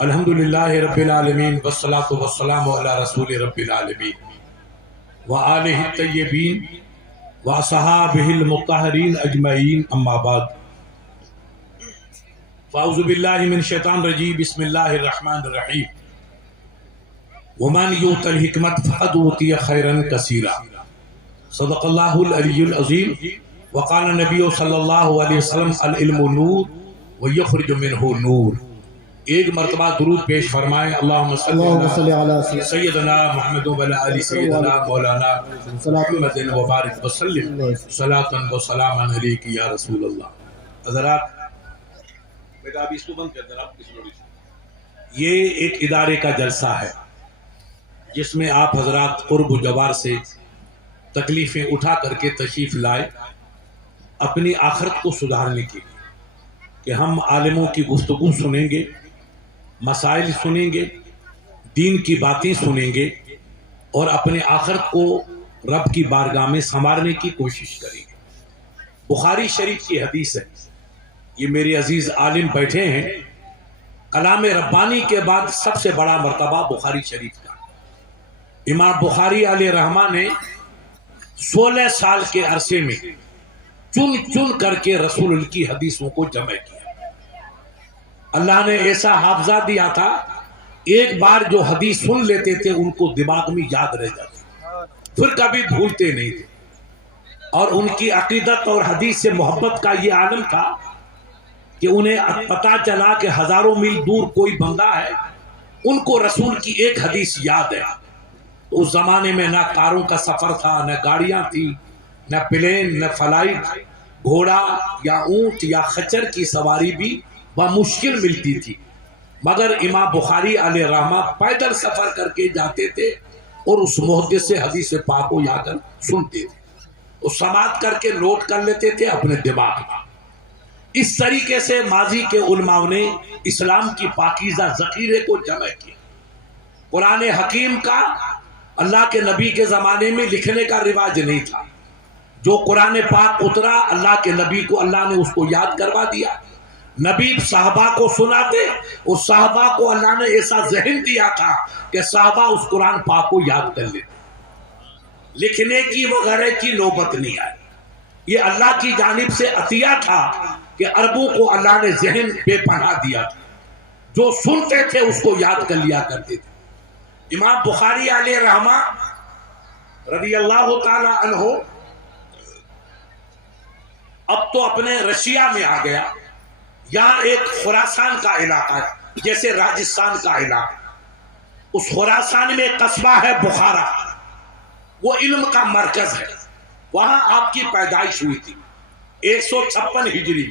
الحمدللہ رب العالمین والصلاة والسلام علی رسول رب العالمین وآلہ الطیبین وصحابہ المطہرین اجمعین اما بعد فاعوذ باللہ من الشیطان الرجیم بسم اللہ الرحمن الرحیم ومن یؤت الحکمت فقد اوتی خیرا کثیرا صدق اللہ العلی العظیم وقال نبی صلی اللہ علیہ وسلم العلم نور ویخرج منہ نور۔ ایک مرتبہ درود پیش فرمائیں اللہم صلی علی سیدنا محمد و علی آل سیدنا مولانا محمد وبارک وسلم صلاۃ و سلاما علیک یا رسول اللہ۔ حضرات بیٹا ابھی اس کو بند کر دینا، یہ ایک ادارے کا جلسہ ہے جس میں آپ حضرات قرب و جوار سے تکلیفیں اٹھا کر کے تشریف لائے اپنی آخرت کو سدھارنے کے لیے کہ ہم عالموں کی گفتگو سنیں گے، مسائل سنیں گے، دین کی باتیں سنیں گے اور اپنے آخرت کو رب کی بارگاہ میں سنوارنے کی کوشش کریں گے۔ بخاری شریف کی حدیث ہے، یہ میرے عزیز عالم بیٹھے ہیں، کلام ربانی کے بعد سب سے بڑا مرتبہ بخاری شریف کا۔ امام بخاری علیہ رحمہ نے 16 سال کے عرصے میں چن چن کر کے رسول اللہ کی حدیثوں کو جمع کیا۔ اللہ نے ایسا حافظہ دیا تھا، ایک بار جو حدیث سن لیتے تھے ان کو دماغ میں یاد رہ جاتی، پھر کبھی بھولتے نہیں تھے۔ اور ان کی عقیدت اور حدیث سے محبت کا یہ عالم تھا کہ انہیں پتا چلا کہ ہزاروں میل دور کوئی بندہ ہے، ان کو رسول کی ایک حدیث یاد ہے۔ تو اس زمانے میں نہ کاروں کا سفر تھا، نہ گاڑیاں تھی، نہ پلین، نہ فلائٹ، گھوڑا یا اونٹ یا خچر کی سواری بھی بمشکل ملتی تھی، مگر امام بخاری علیہ رحمہ پیدل سفر کر کے جاتے تھے اور اس محدث سے حدیث پاک کو جا کر سنتے تھے، وہ سماعت کر کے نوٹ کر لیتے تھے اپنے دماغ میں۔ اس طریقے سے ماضی کے علماء نے اسلام کی پاکیزہ ذخیرے کو جمع کیا۔ قرآن حکیم کا اللہ کے نبی کے زمانے میں لکھنے کا رواج نہیں تھا، جو قرآن پاک اترا اللہ کے نبی کو اللہ نے اس کو یاد کروا دیا، نبی صحابہ کو سناتے اور صحابہ کو اللہ نے ایسا ذہن دیا تھا کہ صحابہ اس قرآن پاک کو یاد کر لیتے، لکھنے کی وغیرہ کی نوبت نہیں آئی۔ یہ اللہ کی جانب سے عطیہ تھا کہ عربوں کو اللہ نے ذہن بے پناہ دیا تھا، جو سنتے تھے اس کو یاد کر لیا کرتے تھے۔ امام بخاری علیہ رحمہ رضی اللہ تعالی عنہ اب تو اپنے رشیا میں آ گیا، یہاں ایک خراسان کا علاقہ ہے جیسے راجستھان کا علاقہ، اس خراسان میں قصبہ ہے بخارا، وہ علم کا مرکز ہے، وہاں آپ کی پیدائش ہوئی تھی 156 ہجری،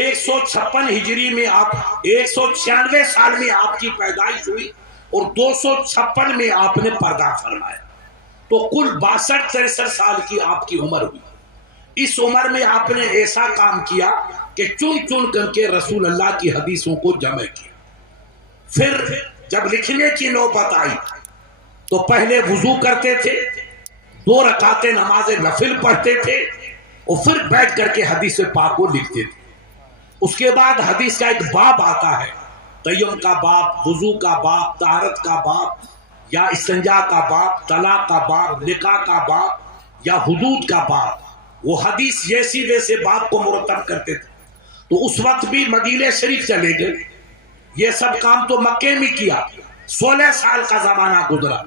156 ہجری میں آپ 196 سال میں آپ کی پیدائش ہوئی اور 256 میں آپ نے پردہ فرمایا، تو کل 62-63 سال کی آپ کی عمر ہوئی۔ اس عمر میں آپ نے ایسا کام کیا کہ چن چن کر کے رسول اللہ کی حدیثوں کو جمع کیا۔ پھر جب لکھنے کی نوبت آئی تو پہلے وضو کرتے تھے، 2 رکعت نماز نفل پڑھتے تھے اور پھر بیٹھ کر کے حدیث پاک کو لکھتے تھے۔ اس کے بعد حدیث کا ایک باب آتا ہے، تیمم کا باب، وضو کا باب، طہارت کا باب یا استنجا کا باب، طلاق کا باب، نکاح کا باب یا حدود کا باب، وہ حدیث جیسی ویسے باب کو مرتب کرتے تھے۔ تو اس وقت بھی مدینہ شریف چلے گئے، یہ سب کام تو مکے میں کیا، 16 سال کا زمانہ گزرا،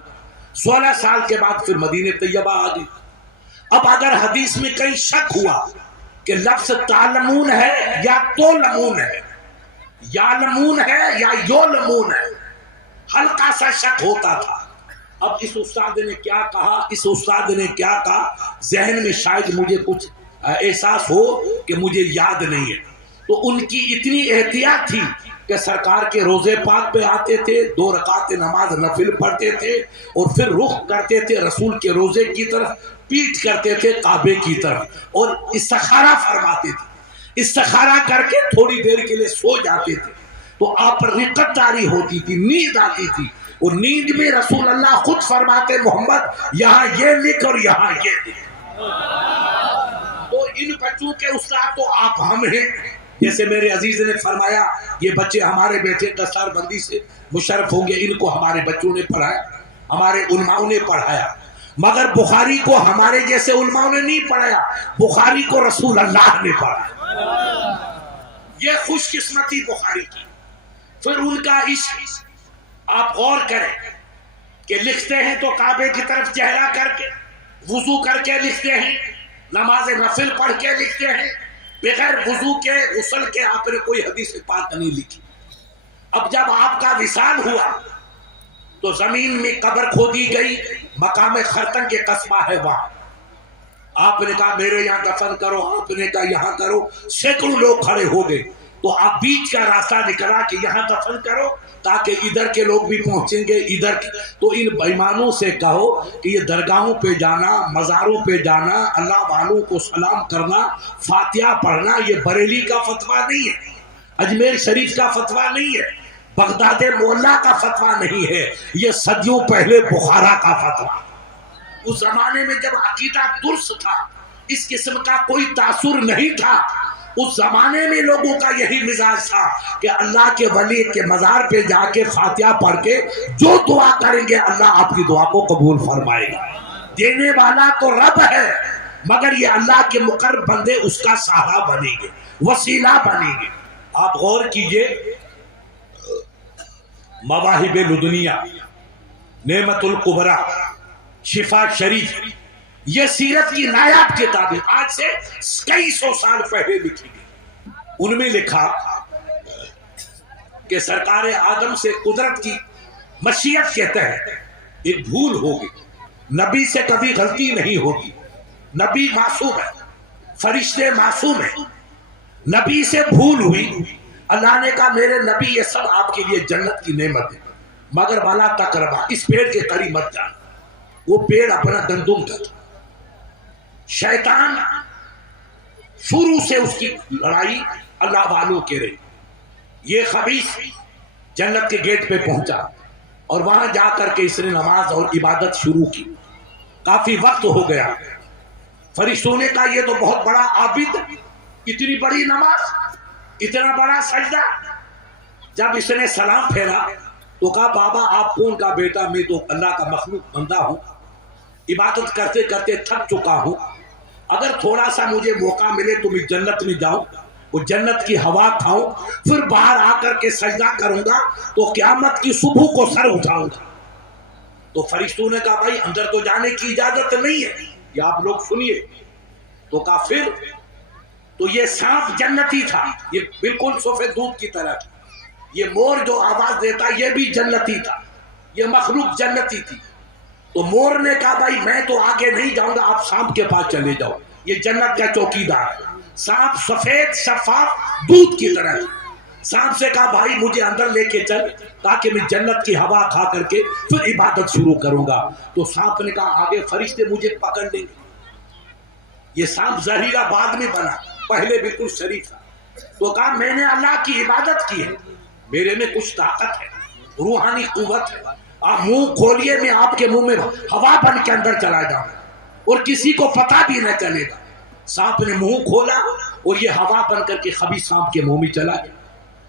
16 سال کے بعد پھر مدینہ طیبہ آ گئی۔ اب اگر حدیث میں کہیں شک ہوا کہ لفظ تعلمون ہے یا تولمون ہے، یعلمون ہے یا یولمون ہے، ہلکا سا شک ہوتا تھا۔ اب اس استاد نے کیا کہا، اس استاد نے کیا کہا، ذہن میں شاید مجھے کچھ احساس ہو کہ مجھے یاد نہیں ہے، تو ان کی اتنی احتیاط تھی کہ سرکار کے روزے پاک پہ آتے تھے، 2 رکعت نماز نفل پڑھتے تھے اور پھر رخ کرتے تھے رسول کے روزے کی طرف، پیٹ کرتے تھے کعبے کی طرف اور استخارہ فرماتے تھے۔ استخارہ کر کے تھوڑی دیر کے لیے سو جاتے تھے تو آپ پر رقت جاری ہوتی تھی، نیند آتی تھی، اور نیند میں رسول اللہ خود فرماتے محمد یہاں یہ لکھ اور یہاں یہ لکھ۔ تو ان بچوں کے استاد تو آپ ہم ہیں، جیسے میرے عزیز نے فرمایا یہ بچے ہمارے بیٹے دستار بندی سے مشرف ہوں گے، ان کو ہمارے بچوں نے پڑھایا، ہمارے علماؤں نے پڑھایا، مگر بخاری کو ہمارے جیسے علماؤں نے نہیں پڑھایا، بخاری کو رسول اللہ نے پڑھایا۔ یہ خوش قسمتی بخاری کی۔ پھر ان کا عشق آپ غور کریں کہ لکھتے ہیں تو کعبے کی طرف چہرہ کر کے، وضو کر کے لکھتے ہیں، نماز نفل پڑھ کے لکھتے ہیں، بغیر وضو کے غسل کے آپ نے کوئی حدیث پاک نہیں لکھی۔ اب جب آپ کا وصال ہوا تو زمین میں قبر کھودی گئی، مقام خرطن کے قصبہ ہے وہاں، آپ نے کہا میرے یہاں دفن کرو، آپ نے کہا یہاں کرو، سینکڑوں لوگ کھڑے ہو گئے، تو آپ بیچ کا راستہ نکلا کہ یہاں دفن کرو تاکہ ادھر کے لوگ بھی پہنچیں گے ادھر کی۔ تو ان بےایمانوں سے کہو کہ یہ درگاہوں پہ جانا، مزاروں پہ جانا، اللہ والوں کو سلام کرنا، فاتحہ پڑھنا، یہ بریلی کا فتویٰ نہیں ہے، اجمیر شریف کا فتویٰ نہیں ہے، بغداد مولا کا فتویٰ نہیں ہے، یہ صدیوں پہلے بخارا کا فتویٰ۔ اس زمانے میں جب عقیدہ درست تھا، اس قسم کا کوئی تاثر نہیں تھا، اس زمانے میں لوگوں کا یہی مزاج تھا کہ اللہ کے ولی کے مزار پہ جا کے فاتحہ پڑھ کے جو دعا کریں گے اللہ آپ کی دعا کو قبول فرمائے گا۔ دینے والا تو رب ہے، مگر یہ اللہ کے مقرب بندے اس کا سہارا بنیں گے، وسیلہ بنیں گے۔ آپ غور کیجئے، مواہب لدنیہ، نعمت الکبریٰ، شفا شریف، یہ سیرت کی نایاب کتابیں آج سے کئی سو سال پہلے لکھی گئی۔ ان میں لکھا کہ سرکار آدم سے قدرت کی مشیت کے تحت ایک بھول ہوگی، نبی سے کبھی غلطی نہیں ہوگی، نبی معصوم ہے، فرشتے معصوم ہیں، نبی سے بھول ہوئی، اللہ نے کہا میرے نبی یہ سب آپ کے لیے جنت کی نعمت ہے، مگر والا تقربا، اس پیڑ کے قریب مت جانا۔ وہ پیڑ اپنا گندم تھا۔ شیطان شروع سے اس کی لڑائی اللہ والوں کے رہی۔ یہ خبیث جنت کے گیٹ پہ پہنچا اور وہاں جا کر کے اس نے نماز اور عبادت شروع کی۔ کافی وقت ہو گیا، فرشتوں نے کہا یہ تو بہت بڑا عابد، اتنی بڑی نماز، اتنا بڑا سجدہ۔ جب اس نے سلام پھیرا تو کہا بابا آپ کون کا بیٹا؟ میں تو اللہ کا مخلوق بندہ ہوں، عبادت کرتے کرتے تھک چکا ہوں، اگر تھوڑا سا مجھے موقع ملے تو میں جنت میں جاؤں، وہ جنت کی ہوا کھاؤں، پھر باہر آ کر کے سجدہ کروں گا تو قیامت کی صبح کو سر اٹھاؤں گا۔ تو فرشتوں نے کہا بھائی اندر تو جانے کی اجازت نہیں ہے، یہ آپ لوگ سنیے۔ تو کہا پھر؟ تو یہ سانپ جنتی تھا، یہ بالکل سفید دودھ کی طرح تھا، یہ مور جو آواز دیتا یہ بھی جنتی تھا، یہ مخلوق جنتی تھی۔ تو مور نے کہا بھائی میں تو آگے نہیں جاؤں گا، آپ سانپ کے پاس چلے جاؤ، یہ جنت کا چوکیدار ہے۔ سانپ سفید شفاف دودھ کی طرح، سانپ سے کہا بھائی مجھے اندر لے کے چل تاکہ میں جنت کی ہوا کھا کر کے پھر عبادت شروع کروں گا۔ تو سانپ نے کہا آگے فرشتے مجھے پکڑ لیں گے۔ یہ سانپ زہریلا بعد میں بنا، پہلے بالکل شریف تھا۔ تو کہا میں نے اللہ کی عبادت کی ہے، میرے میں کچھ طاقت ہے، روحانی قوت ہے، آپ منہ کھولیے میں آپ کے منہ میں ہوا بن کے اندر چلا جاؤں اور کسی کو پتہ بھی نہ چلے گا۔ سانپ نے منہ کھولا اور یہ ہوا بن کر کے خبیث سانپ کے منہ میں چلا گیا۔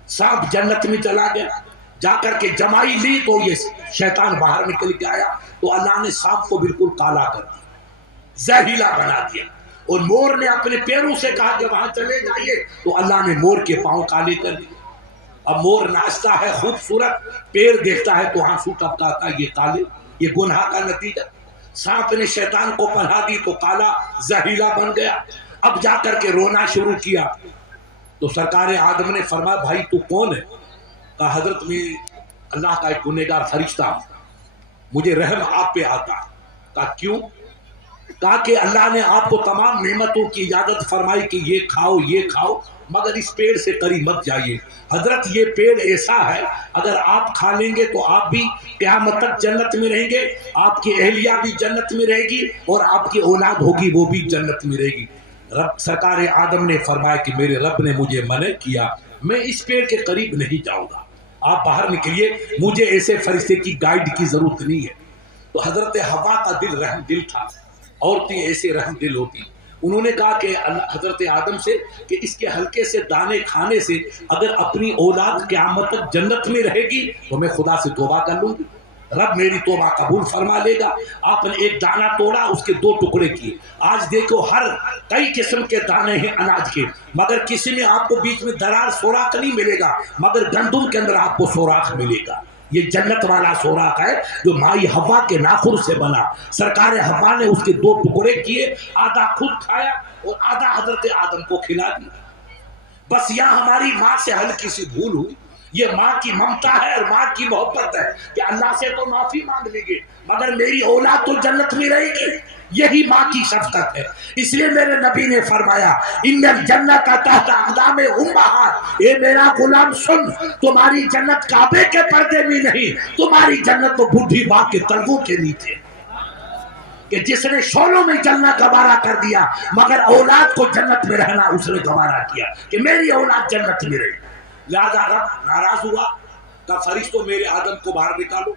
سانپ جنت میں چلا گیا، جا کر کے جمائی لی تو یہ شیطان باہر نکل کے آیا، تو اللہ نے سانپ کو بالکل کالا کر دیا، زہریلا بنا دیا، اور مور نے اپنے پیروں سے کہا کہ وہاں چلے جائیے، تو اللہ نے مور کے پاؤں کالے کر دیے۔ اب مور ناچتا ہے خوبصورت، پیر دیکھتا ہے تو آنسو ٹپکاتا ہے، یہ کالے، یہ گناہ کا نتیجہ۔ سانپ نے شیطان کو پناہ دی تو کالا زہریلا بن گیا۔ اب جا کر کے رونا شروع کیا تو سرکار آدم نے فرمایا بھائی تو کون ہے؟ کہا حضرت میں اللہ کا ایک گنہگار فرشتہ ہوں، مجھے رحم آپ پہ آتا۔ کہا کیوں؟ کہا کہ اللہ نے آپ کو تمام نعمتوں کی اجازت فرمائی کہ یہ کھاؤ یہ کھاؤ، مگر اس پیڑ سے قریب مت جائیے۔ حضرت یہ پیڑ ایسا ہے اگر آپ کھا لیں گے تو آپ بھی قیامت تک جنت میں رہیں گے، آپ کی اہلیہ بھی جنت میں رہے گی اور آپ کی اولاد ہوگی وہ بھی جنت میں رہے گی۔ رب سرکار آدم نے فرمایا کہ میرے رب نے مجھے منع کیا، میں اس پیڑ کے قریب نہیں جاؤں گا، آپ باہر نکلیے، مجھے ایسے فرشتے کی گائیڈ کی ضرورت نہیں ہے۔ تو حضرت حوا کا دل رحم دل تھا، عورتیں ایسے رحم دل ہوتی، انہوں نے کہا کہ حضرت آدم سے کہ اس کے حلقے سے دانے کھانے سے اگر اپنی اولاد قیامت تک جنت میں رہے گی تو میں خدا سے توبہ کر لوں گی، رب میری توبہ قبول فرما لے گا۔ آپ نے ایک دانہ توڑا، اس کے 2 ٹکڑے کیے۔ آج دیکھو ہر کئی قسم کے دانے ہیں اناج کے، مگر کسی میں آپ کو بیچ میں درار سوراخ نہیں ملے گا، مگر گندم کے اندر آپ کو سوراخ ملے گا۔ یہ جنت والا سوراخ ہے جو مائی حوا کے ناخن سے بنا۔ سرکار حوا نے اس کے 2 ٹکڑے کیے، آدھا خود کھایا اور آدھا حضرت آدم کو کھلا دیا۔ بس یہاں ہماری ماں سے ہلکی سی بھول ہوئی۔ یہ ماں کی ممتا ہے اور ماں کی محبت ہے کہ اللہ سے تو معافی مانگ لیں گے مگر میری اولاد تو جنت میں رہے گی۔ یہی ماں کی شفقت ہے۔ اس لیے میرے نبی نے فرمایا ان الجنت تحت اقدام امہات، اے میرا غلام سن، تمہاری جنت کعبے کے پردے میں نہیں، تمہاری جنت تو بڈھی ماں کے تلووں کے نیچے۔ کہ جس نے شولوں میں جلنا گوارا کر دیا مگر اولاد کو جنت میں رہنا اس نے گوارا کیا کہ میری اولاد جنت میں رہے۔ لہذا رب ناراض ہوا کہ فرشتوں میرے آدم کو باہر نکالو،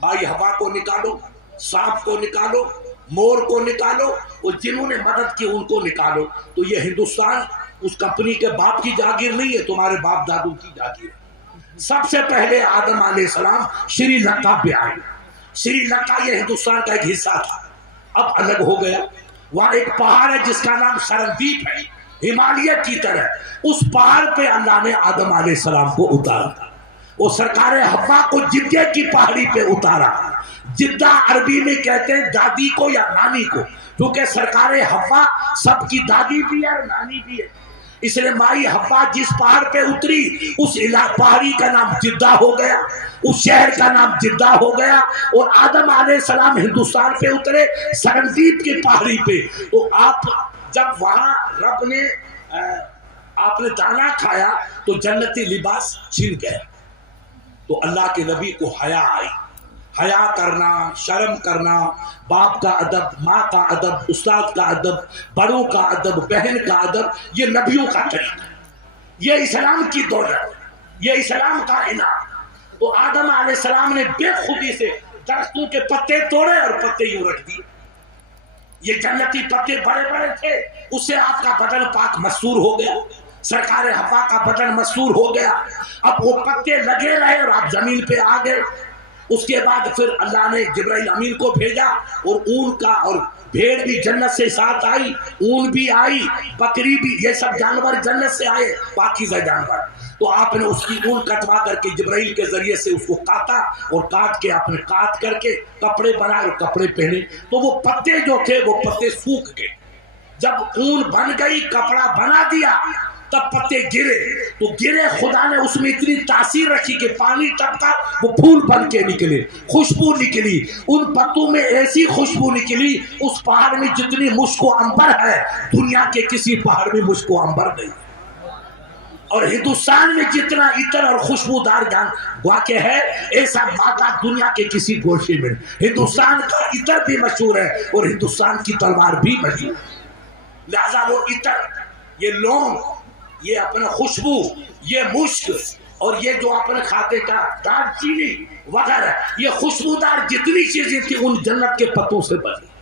مائی حوا کو نکالو، سانپ کو نکالو، مور کو نکالو، اور جنہوں نے مدد کی ان کو نکالو۔ تو یہ ہندوستان اس کمپنی کے باپ کی جاگیر نہیں ہے، تمہارے باپ دادو کی جاگیر ہے۔ سب سے پہلے آدم علیہ السلام شری لنکا پہ آئے۔ شری لنکا یہ ہندوستان کا ایک حصہ تھا، اب الگ ہو گیا۔ وہاں ایک پہاڑ ہے جس کا نام سرندیپ ہے، ہمالیہ کی طرح۔ اس پہاڑ پہ اللہ نے آدم علیہ السلام کو اتارا، وہ سرکار حوا کو جدہ کی پہاڑی پہ اتارا۔ جدہ عربی میں کہتے ہیں دادی کو یا نانی کو، کیونکہ سرکار حوا سب کی دادی بھی ہے اور نانی بھی ہے۔ اس لیے مائی حوا جس پہاڑ پہ اتری اس پہاڑی کا نام جدہ ہو گیا، اس شہر کا نام جدہ ہو گیا۔ اور آدم علیہ السلام ہندوستان پہ اترے سرندیپ کی پہاڑی پہ۔ تو آپ جب وہاں رب نے آپ نے دانا کھایا تو جنتی لباس چھن گیا، تو اللہ کے نبی کو حیا آئی۔ حیا کرنا، شرم کرنا، باپ کا ادب، ماں کا ادب، استاد کا ادب، بڑوں کا ادب، بہن کا ادب، یہ نبیوں کا طریقہ، یہ اسلام کی دولت، یہ اسلام کا انعام۔ تو آدم علیہ السلام نے بے خودی سے درختوں کے پتے توڑے اور پتے یوں رکھ دیے۔ یہ جنتی پتے بڑے بڑے تھے، اس سے آپ کا بدن پاک مستور ہو گیا، سرکار حوا کا بدن مستور ہو گیا۔ اب وہ پتے لگے رہے اور آپ زمین پہ آ گئے۔ اس کے بعد پھر اللہ نے جبرائیل امین کو بھیجا اور اون کا اور بھیڑ بھی جنت سے ساتھ آئی، اون بھی آئی، بکری بھی، یہ سب جانور جنت سے آئے، پاکیزہ جانور۔ تو آپ نے اس کی اون کٹوا کر کے جبرائیل کے ذریعے سے اس کو کاٹا اور کاٹ کے آپ نے کاٹ کر کے کپڑے بنائے اور کپڑے پہنے۔ تو وہ پتے جو تھے وہ پتے سوکھ گئے۔ جب اون بن گئی، کپڑا بنا دیا، تب پتے گرے۔ تو گرے، خدا نے اس میں اتنی تاثیر رکھی کہ پانی ٹپکا، وہ پھول بن کے نکلے، خوشبو نکلی۔ ان پتوں میں ایسی خوشبو نکلی، اس پہاڑ میں جتنی مشک و عنبر ہے دنیا کے کسی پہاڑ میں مشک و عنبر نہیں۔ اور ہندوستان میں جتنا عطر اور خوشبودار جان واقع ہے ایسا مادہ دنیا کے کسی گوشے میں نہیں۔ ہندوستان کا عطر بھی مشہور ہے اور ہندوستان کی تلوار بھی مشہور ہے۔ لہذا وہ عطر، یہ لونگ، یہ اپنا خوشبو، یہ مشک اور یہ جو اپنے کھاتے کا دار چینی وغیرہ، یہ خوشبودار جتنی چیزیں تھی ان جنت کے پتوں سے بنی۔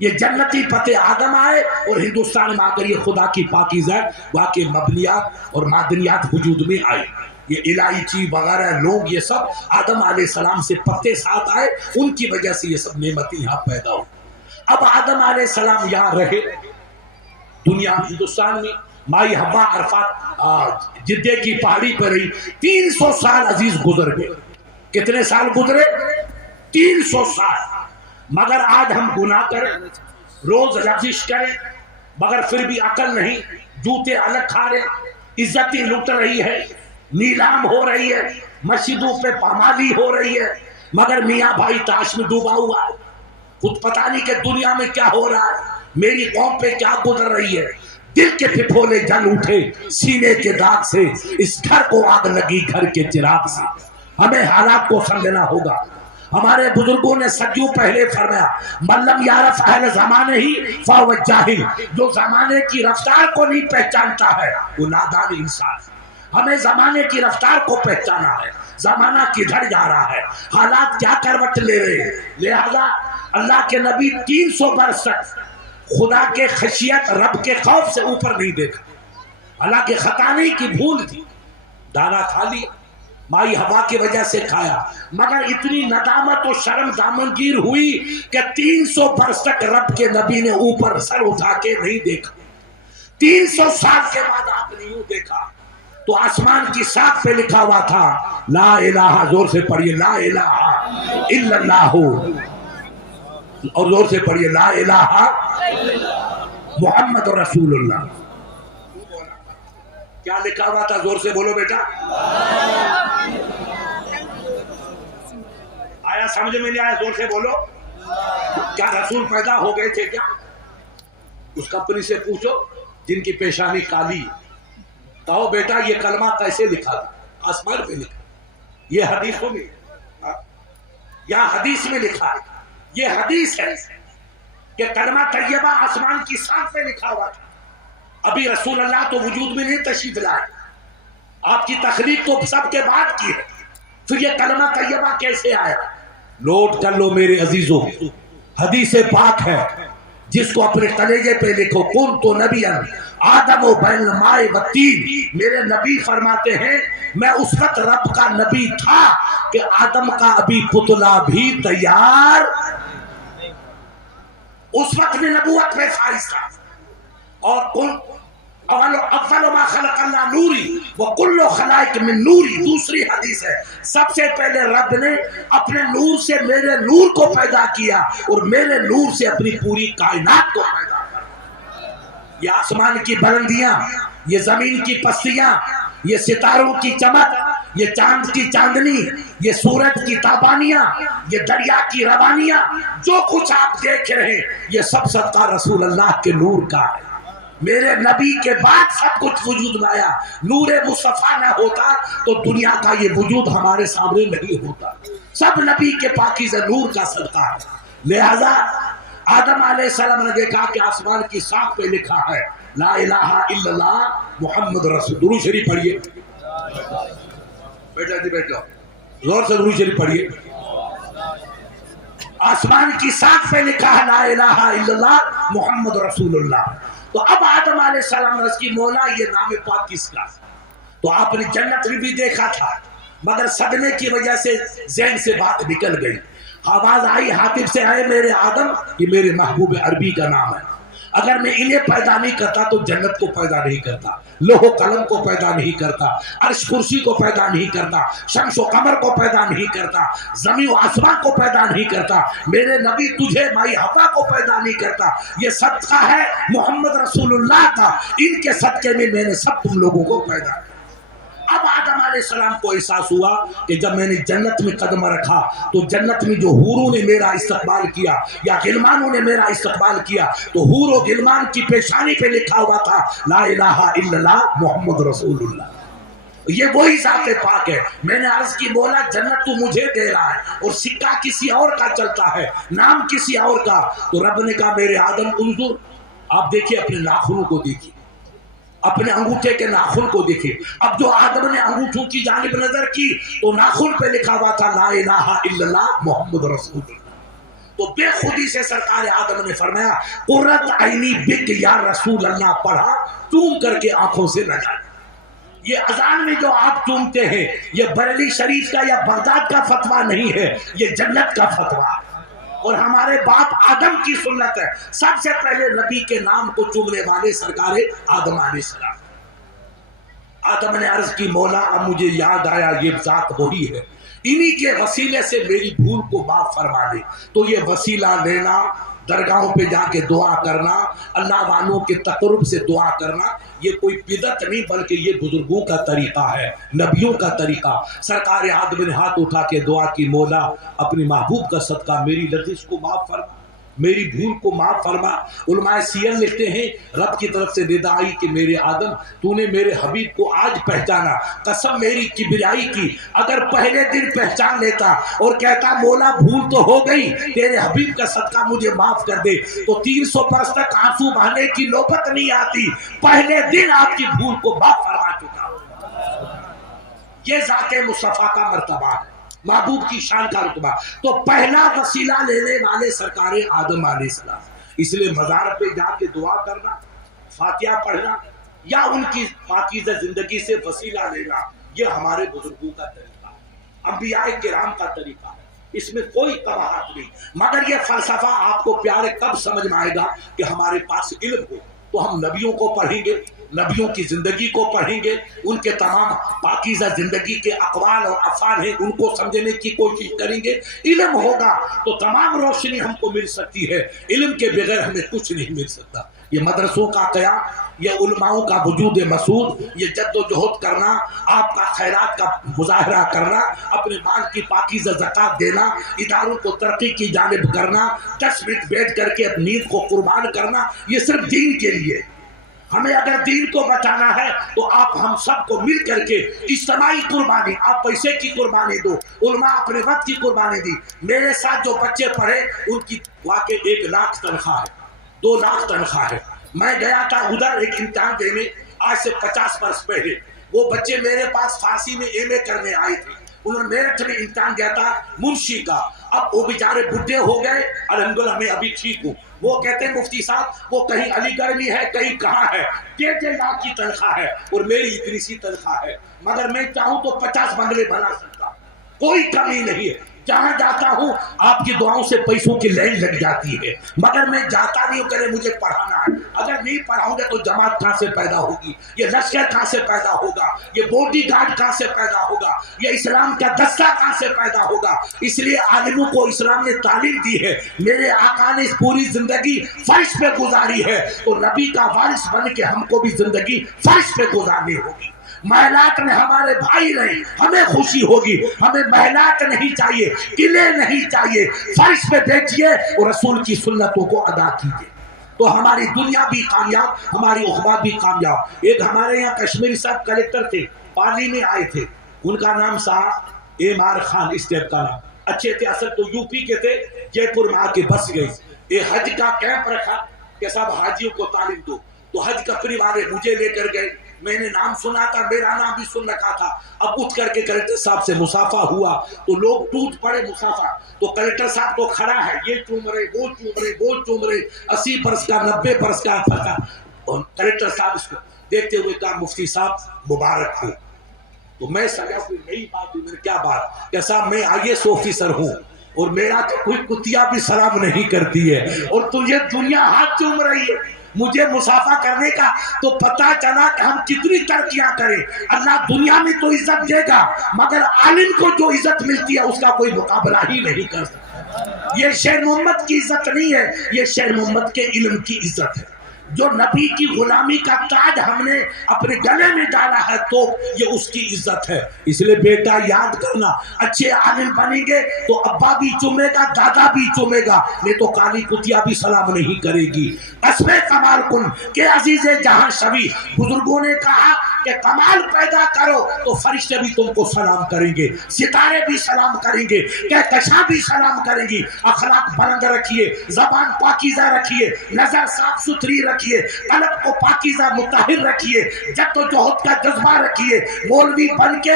یہ جنتی پتے آدم آئے اور ہندوستان میں آ کر یہ خدا کی پاکیزہ واقع مبنیات اور معدنیات وجود میں آئے۔ یہ الائچی وغیرہ لوگ یہ سب آدم علیہ السلام سے پتے ساتھ آئے، ان کی وجہ سے یہ سب نعمتیں یہاں پیدا ہو۔ اب آدم علیہ السلام یہاں رہے دنیا ہندوستان میں، مائی حوا عرفات جدے کی پہاڑی پر رہی۔ 300 سال عزیز گزر گئے۔ کتنے سال گزرے؟ 300 سال۔ مگر آج ہم گناہ کریں، روز لغزش کریں، مگر پھر بھی عقل نہیں، جوتے الگ کھا رہے، عزتیں لٹ رہی ہے، نیلام ہو رہی ہے، مسجدوں پہ پامالی ہو رہی ہے، مگر میاں بھائی تاش میں ڈوبا ہوا ہے۔ خود پتہ نہیں کہ دنیا میں کیا ہو رہا ہے، میری قوم پہ کیا گزر رہی ہے۔ دل کے پھپھولے جل اٹھے سینے کے داغ سے، اس گھر کو آگ لگی گھر کے چراغ سے۔ ہمیں حالات کو سمجھنا ہوگا۔ ہمارے بزرگوں نے صدیوں پہلے فرمایا من لم یعرف اہل زمانے ہی فہو جاہل، جو زمانے کی رفتار کو نہیں پہچانتا ہے وہ نادان انسان۔ ہمیں زمانے کی رفتار کو پہچانا ہے، زمانہ کدھر جا رہا ہے، حالات کیا کروٹ لے رہے ہیں۔ لہذا اللہ کے نبی 300 برس تک خدا کے خشیت رب کے خوف سے اوپر نہیں دیکھا. حالانکہ خطا نہیں کی، بھول تھی. دانا کھا لیا، مائی ہوا کی وجہ سے کھایا، مگر اتنی ندامت و شرم دامنگیر ہوئی کہ 300 برس تک رب کے نبی نے اوپر سر اٹھا کے نہیں دیکھا. 300 سال کے بعد آپ نے یوں دیکھا تو آسمان کی ساق پہ لکھا ہوا تھا لا الہ، زور سے پڑھیے لا الہ الا اللہ، اور زور سے پڑھیے لا الہ محمد رسول اللہ. کیا لکھا ہوا تھا؟ زور سے بولو بیٹا. آیا سمجھ میں نہیں آیا؟ زور سے بولو. کیا رسول پیدا ہو گئے تھے کیا؟ اس کمپنی سے پوچھو جن کی پیشانی کالی، کہو بیٹا یہ کلمہ کیسے لکھا تھا؟ آسمان پہ لکھا. یہ حدیثوں میں، یا حدیث میں لکھا ہے. یہ حدیث ہے کہ کلمہ طیبہ آسمان کی ساق پہ لکھا ہوا تھا. ابھی رسول اللہ تو وجود میں نہیں تشریف لائے، آپ کی تخلیق تو سب کے بعد کی ہے، پھر یہ کلمہ طیبہ کیسے آیا؟ نوٹ کر لو میرے عزیزوں، حدیث پاک ہے جس کو اپنے کلیجے پہ لکھو. کنت نبیا آدم و بین الماء والطین. میرے نبی فرماتے ہیں میں اس وقت رب کا نبی تھا کہ آدم کا ابھی پتلا بھی تیار، اس وقت میں نبوت میں فائز تھا. اور اول ما خلق اللہ نوری وکل خلائق من نوری. دوسری حدیث ہے سب سے پہلے رب نے اپنے نور سے میرے نور کو پیدا کیا اور میرے نور سے اپنی پوری کائنات کو پیدا کیا. یہ آسمان کی بلندیاں، یہ زمین کی پستیاں، یہ ستاروں کی چمک، یہ چاند کی چاندنی، یہ سورج کی تابانیاں، یہ دریا کی روانیاں، جو کچھ آپ دیکھ رہے ہیں یہ سب صدقہ رسول اللہ کے نور کا ہے. میرے نبی کے بعد سب کچھ وجود میں آیا. نور مصطفیٰ نہ ہوتا تو دنیا کا یہ وجود ہمارے سامنے نہیں ہوتا. سب نبی کے پاکیزہ نور کا صدقہ ہے. لہذا آدم علیہ السلام نے دیکھا کہ آسمان کی ساق پہ لکھا ہے لا الہ الا اللہ محمد رسول. درود شریف پڑھیے بیٹا جی، بیٹا زور سے درود شریف پڑھیے. آسمان کی ساق پہ لکھا ہے لا الہ الا اللہ محمد رسول اللہ. تو اب آدم علیہ السلام نے اس کی مولا یہ نام پاک کس کا؟ تو آپ نے جنت میں بھی دیکھا تھا مگر صدمے کی وجہ سے ذہن سے بات نکل گئی. آواز آئی حاطب سے، آئے میرے آدم یہ میرے محبوب عربی کا نام ہے، اگر میں انہیں پیدا نہیں کرتا تو جنت کو پیدا نہیں کرتا، لوح و قلم کو پیدا نہیں کرتا، عرش کرسی کو پیدا نہیں کرتا، شمس و قمر کو پیدا نہیں کرتا، زمین و آسمان کو پیدا نہیں کرتا، میرے نبی تجھے مائی حوا کو پیدا نہیں کرتا. یہ صدقہ ہے محمد رسول اللہ کا، ان کے صدقے میں میں نے سب تم لوگوں کو پیدا کیا. اب آدم علیہ السلام کو احساس ہوا کہ جب میں نے جنت میں قدم رکھا تو جنت میں جو حوروں نے میرا استقبال کیا یا غلمانوں نے میرا استقبال کیا تو حور و غلمان کی پیشانی پہ لکھا ہوا تھا لا الہ الا اللہ محمد رسول اللہ. یہ وہی ذات پاک ہے. میں نے عرض کی مولا جنت تو مجھے دے رہا ہے اور سکہ کسی اور کا چلتا ہے، نام کسی اور کا. تو رب نے کہا میرے آدم انظر، آپ دیکھیے اپنے ناخنوں کو دیکھیے، اپنے انگوٹھے کے ناخن کو دیکھیں. اب جو آدم نے انگوٹھوں کی جانب نظر کی تو ناخن پہ لکھا ہوا تھا لا الہ الا اللہ محمد رسول اللہ. تو بے خودی سے سرکار آدم نے فرمایا قرۃ عینی بک یا رسول اللہ پڑھا، چوم کر کے آنکھوں سے نہ جائے. یہ اذان میں جو آپ چومتے ہیں یہ بریلی شریف کا یا بغداد کا فتویٰ نہیں ہے، یہ جنت کا فتویٰ ہے اور ہمارے باپ آدم کی سنت ہے. سب سے پہلے نبی کے نام کو چومنے والے سرکار آدم علیہ السلام. آدم نے عرض کی مولا اب مجھے یاد آیا یہ ذات وہی ہے، انہی کے وسیلے سے میری بھول کو معاف فرما دے. تو یہ وسیلہ لینا، درگاہوں پہ جا کے دعا کرنا، اللہ والوں کے تقرب سے دعا کرنا، یہ کوئی بدعت نہیں بلکہ یہ بزرگوں کا طریقہ ہے، نبیوں کا طریقہ. سرکار آدم نے ہاتھ اٹھا کے دعا کی مولا اپنی محبوب کا صدقہ میری لرزش کو معاف فرما، میری بھول کو معاف فرما. علماء سیر لکھتے ہیں رب کی طرف سے ندا آئی کہ میرے آدم تو نے میرے حبیب کو آج پہچانا، قسم میری کبریائی کی اگر پہلے دن پہچان لیتا اور کہتا مولا بھول تو ہو گئی تیرے حبیب کا صدقہ مجھے معاف کر دے تو 300 برس تک آنسو بہانے کی نوبت نہیں آتی. پہلے دن آپ کی بھول کو معاف فرما چکا. یہ ذات مصطفیٰ کا مرتبہ ہے، محبوب کی شان کا رتبہ. تو پہلا وسیلہ لینے والے سرکار آدم علیہ السلام. اس لیے مزار پہ جا کے دعا کرنا، فاتحہ پڑھنا یا ان کی پاکیزہ زندگی سے وسیلہ لینا، یہ ہمارے بزرگوں کا طریقہ ہے، انبیاء کرام کا طریقہ ہے، اس میں کوئی قباحت نہیں۔ مگر یہ فلسفہ آپ کو پیارے کب سمجھ میں آئے گا کہ ہمارے پاس علم ہو تو ہم نبیوں کو پڑھیں گے، نبیوں کی زندگی کو پڑھیں گے، ان کے تمام پاکیزہ زندگی کے اقوال اور افعال ہیں ان کو سمجھنے کی کوشش کریں گے۔ علم ہوگا تو تمام روشنی ہم کو مل سکتی ہے، علم کے بغیر ہمیں کچھ نہیں مل سکتا۔ یہ مدرسوں کا قیام، یہ علماؤں کا وجود مسعود، یہ جد و جہد کرنا، آپ کا خیرات کا مظاہرہ کرنا، اپنے مال کی پاکیزہ زکوٰۃ دینا، اداروں کو ترقی کی جانب کرنا، 10 منٹ بیٹھ کر کے اپنی نیند کو قربان کرنا، یہ صرف دین کے لیے۔ ہمیں اگر دین کو بچانا ہے تو آپ ہم سب کو مل کر کے اجتماعی قربانی، آپ پیسے کی قربانی دو، علماء اپنے وقت کی قربانی دی۔ میرے ساتھ جو بچے پڑھے ان کی واقع 1 لاکھ تنخواہ ہے، 2 لاکھ تنخواہ ہے۔ میں گیا تھا ادھر ایک امتحان دینے آج سے 50 برس پہلے، وہ بچے میرے پاس فارسی میں ایم اے کرنے آئے تھے، انہوں نے میرٹھ میں امتحان دیا تھا منشی کا۔ اب وہ بیچارے بڈھے ہو گئے، الحمدللہ میں ابھی ٹھیک ہوں۔ وہ کہتے ہیں مفتی صاحب وہ کہیں علی گڑھ میں ہے کہیں کہاں ہے، 1.5 لاکھ کی تنخواہ ہے اور میری اتنی سی تنخواہ ہے، مگر میں چاہوں تو 50 بنگلے بنا سکتا، کوئی کمی نہیں ہے۔ جہاں جاتا ہوں آپ کی دعاؤں سے پیسوں کی لائن لگ جاتی ہے، مگر میں جاتا نہیں ہوں کہ مجھے پڑھانا ہے۔ اگر نہیں پڑھاؤں گے تو جماعت کہاں سے پیدا ہوگی، یہ لشکر کہاں سے پیدا ہوگا، یہ باڈی گارڈ کہاں سے پیدا ہوگا، یہ اسلام کا دستہ کہاں سے پیدا ہوگا۔ اس لیے عالموں کو اسلام نے تعلیم دی ہے، میرے آقا نے پوری زندگی فرش پہ گزاری ہے، تو نبی کا وارث بن کے ہم کو بھی زندگی فرش پہ گزارنی ہوگی۔ محلات میں ہمارے بھائی رہیں، ہمیں خوشی ہوگی، ہمیں محلات نہیں چاہیے، قلعے نہیں چاہیے، فرش پہ بیٹھیے اور رسول کی سنتوں کو ادا کیجیے، تو ہماری دنیا بھی کامیاب، ہماری عقبہ بھی کامیاب۔ ایک ہمارے یہاں کشمیری صاحب کلیکٹر تھے، پانی میں آئے تھے، ان کا نام صاحب ایم خان، اس ٹائپ کا نام، اچھے تھے، اصل تو یو پی کے تھے، جے پور میں آ کے بس گئے۔ ایک حج کا کیمپ رکھا کہ صاحب حاجیوں کو تعلیم دو، تو حج کمپنی والے مجھے لے کر گئے، میں نے نام سنا تھا، میرا نام بھی سن رکھا تھا۔ اب اٹھ کر کے کلکٹر صاحب سے مسافہ ہوا تو لوگ ٹوٹ پڑے مسافہ، تو کلکٹر صاحب تو کھڑا ہے، یہ چوم رہے وہ چوم رہے وہ چوم رہے، 80 برس کا 90 برس کا تھا، اور کلکٹر صاحب اس کو دیکھتے ہوئے کہا مفتی صاحب مبارک ہو۔ تو میں سمجھا کوئی نئی بات ہوئی، میں نے کیا بات کہ صاحب میں IAS آفیسر ہوں اور میرا تو کوئی کتیا بھی سلام نہیں کرتی ہے اور تجھے دنیا ہاتھ چوم رہی ہے، مجھے مسافہ کرنے کا تو پتہ چلا کہ ہم کتنی ترقیاں کریں۔ اللہ دنیا میں تو عزت دے گا، مگر عالم کو جو عزت ملتی ہے اس کا کوئی مقابلہ ہی نہیں کر سکتا۔ یہ شیر محمد کی عزت نہیں ہے، یہ شیر محمد کے علم کی عزت ہے۔ جو نبی کی غلامی کا تاج ہم نے اپنے گلے میں ڈالا ہے تو یہ اس کی عزت ہے۔ اس لیے بیٹا یاد کرنا، اچھے عالم بنیں گے تو ابا بھی چومے گا، دادا بھی چومے گا، نہیں تو کالی کتیا بھی سلام نہیں کرے گی۔ قصب کمال کن کہ عزیز جہاں شوی، بزرگوں نے کہا کہ کمال پیدا کرو تو فرشتے بھی تم کو سلام کریں گے، ستارے بھی سلام کریں گے، کہکشاں بھی سلام کریں گی۔ اخلاق بلند رکھیے، زبان پاکیزہ رکھیے، نظر صاف ستھری رکھیے، قلب کو پاکیزہ مطہر رکھیے، جد و جہد کا جذبہ رکھیے۔ مولوی بن کے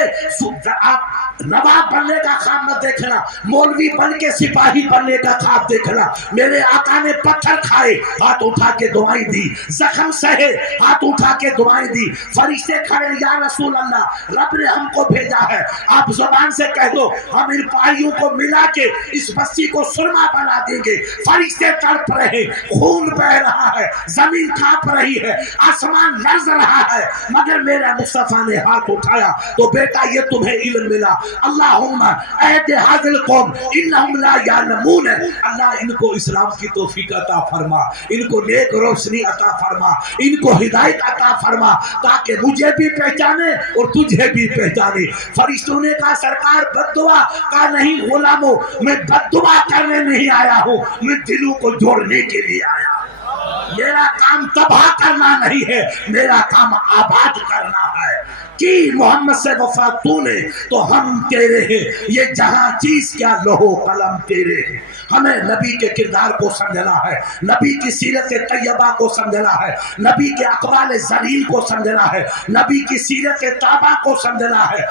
آپ نواب بننے کا خواب مت دیکھنا، مولوی بن کے سپاہی بننے کا خواب دیکھنا۔ میرے آقا نے پتھر کھائے، ہاتھ اٹھا کے دعائیں دی، زخم سہے، ہاتھ اٹھا کے دعائیں دی، فرشتے کھڑے یا رسول اللہ رب نے ہم کو بھیجا ہے، آپ زبان سے کہہ دو ہم ان پائیوں کو ملا کے اس بستی کو سرما بنا دیں گے۔ فرشتے تڑپ رہے، خون بہ رہا ہے، زمین کانپ رہی ہے، آسمان لرز رہا ہے، مگر میرے مصطفیٰ نے ہاتھ اٹھایا تو بیٹا یہ تمہیں علم ملا۔ اللہم اہد حاضر قوم انہم لا یعلمون، اللہ ان کو اسلام کی توفیق عطا فرما، ان کو نیک روشنی عطا فرما، ان کو ہدایت عطا فرما، تاکہ مجھے بھی پہچانے اور تجھے بھی پہچانے۔ فرشتوں نے کہا سرکار بد دعا کا نہیں غلاموں، میں بد دعا کرنے نہیں آیا ہوں، میں دلوں کو جوڑنے کے لیے آیا ہوں۔ میرا کام تباہ کرنا نہیں ہے، میرا کام آباد کرنا ہے۔ کی محمد سے وفا تو نے تو ہم تیرے ہیں، یہ جہاں چیز کیا لوہو قلم تیرے ہیں۔ ہمیں نبی کے کردار کو سمجھنا ہے، نبی کی سیرت طیبہ کو سمجھنا ہے، نبی کے اقوال ذلیل کو سمجھنا ہے، نبی کی سیرت طیبہ کو سمجھنا ہے۔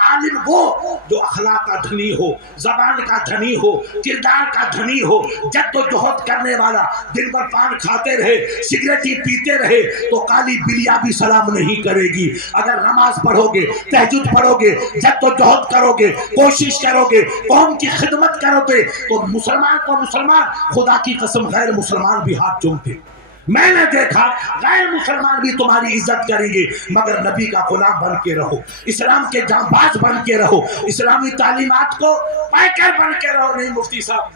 عالم وہ جو اخلاق کا دھنی ہو، زبان کا دھنی ہو، کردار کا دھنی ہو، جد و جہد کرنے والا، دن بھر پان کھاتے رہے، سگریٹ ہی پیتے رہے تو کالی بلیا بھی سلام نہیں کرے گی۔ اگر نماز پڑھو گے، تہجد پڑھو گے، جد و جہد کرو گے، کوشش کرو گے، قوم کی خدمت کرو گے تو مسلمان کو مسلمان، خدا کی قسم غیر مسلمان بھی ہاتھ چومتے۔ میں نے دیکھا غیر مسلمان بھی تمہاری عزت کریں گے، مگر نبی کا غلام بن کے رہو، اسلام کے جانباز بن کے رہو، اسلامی تعلیمات کو پیکر بن کے رہو۔ نہیں مفتی صاحب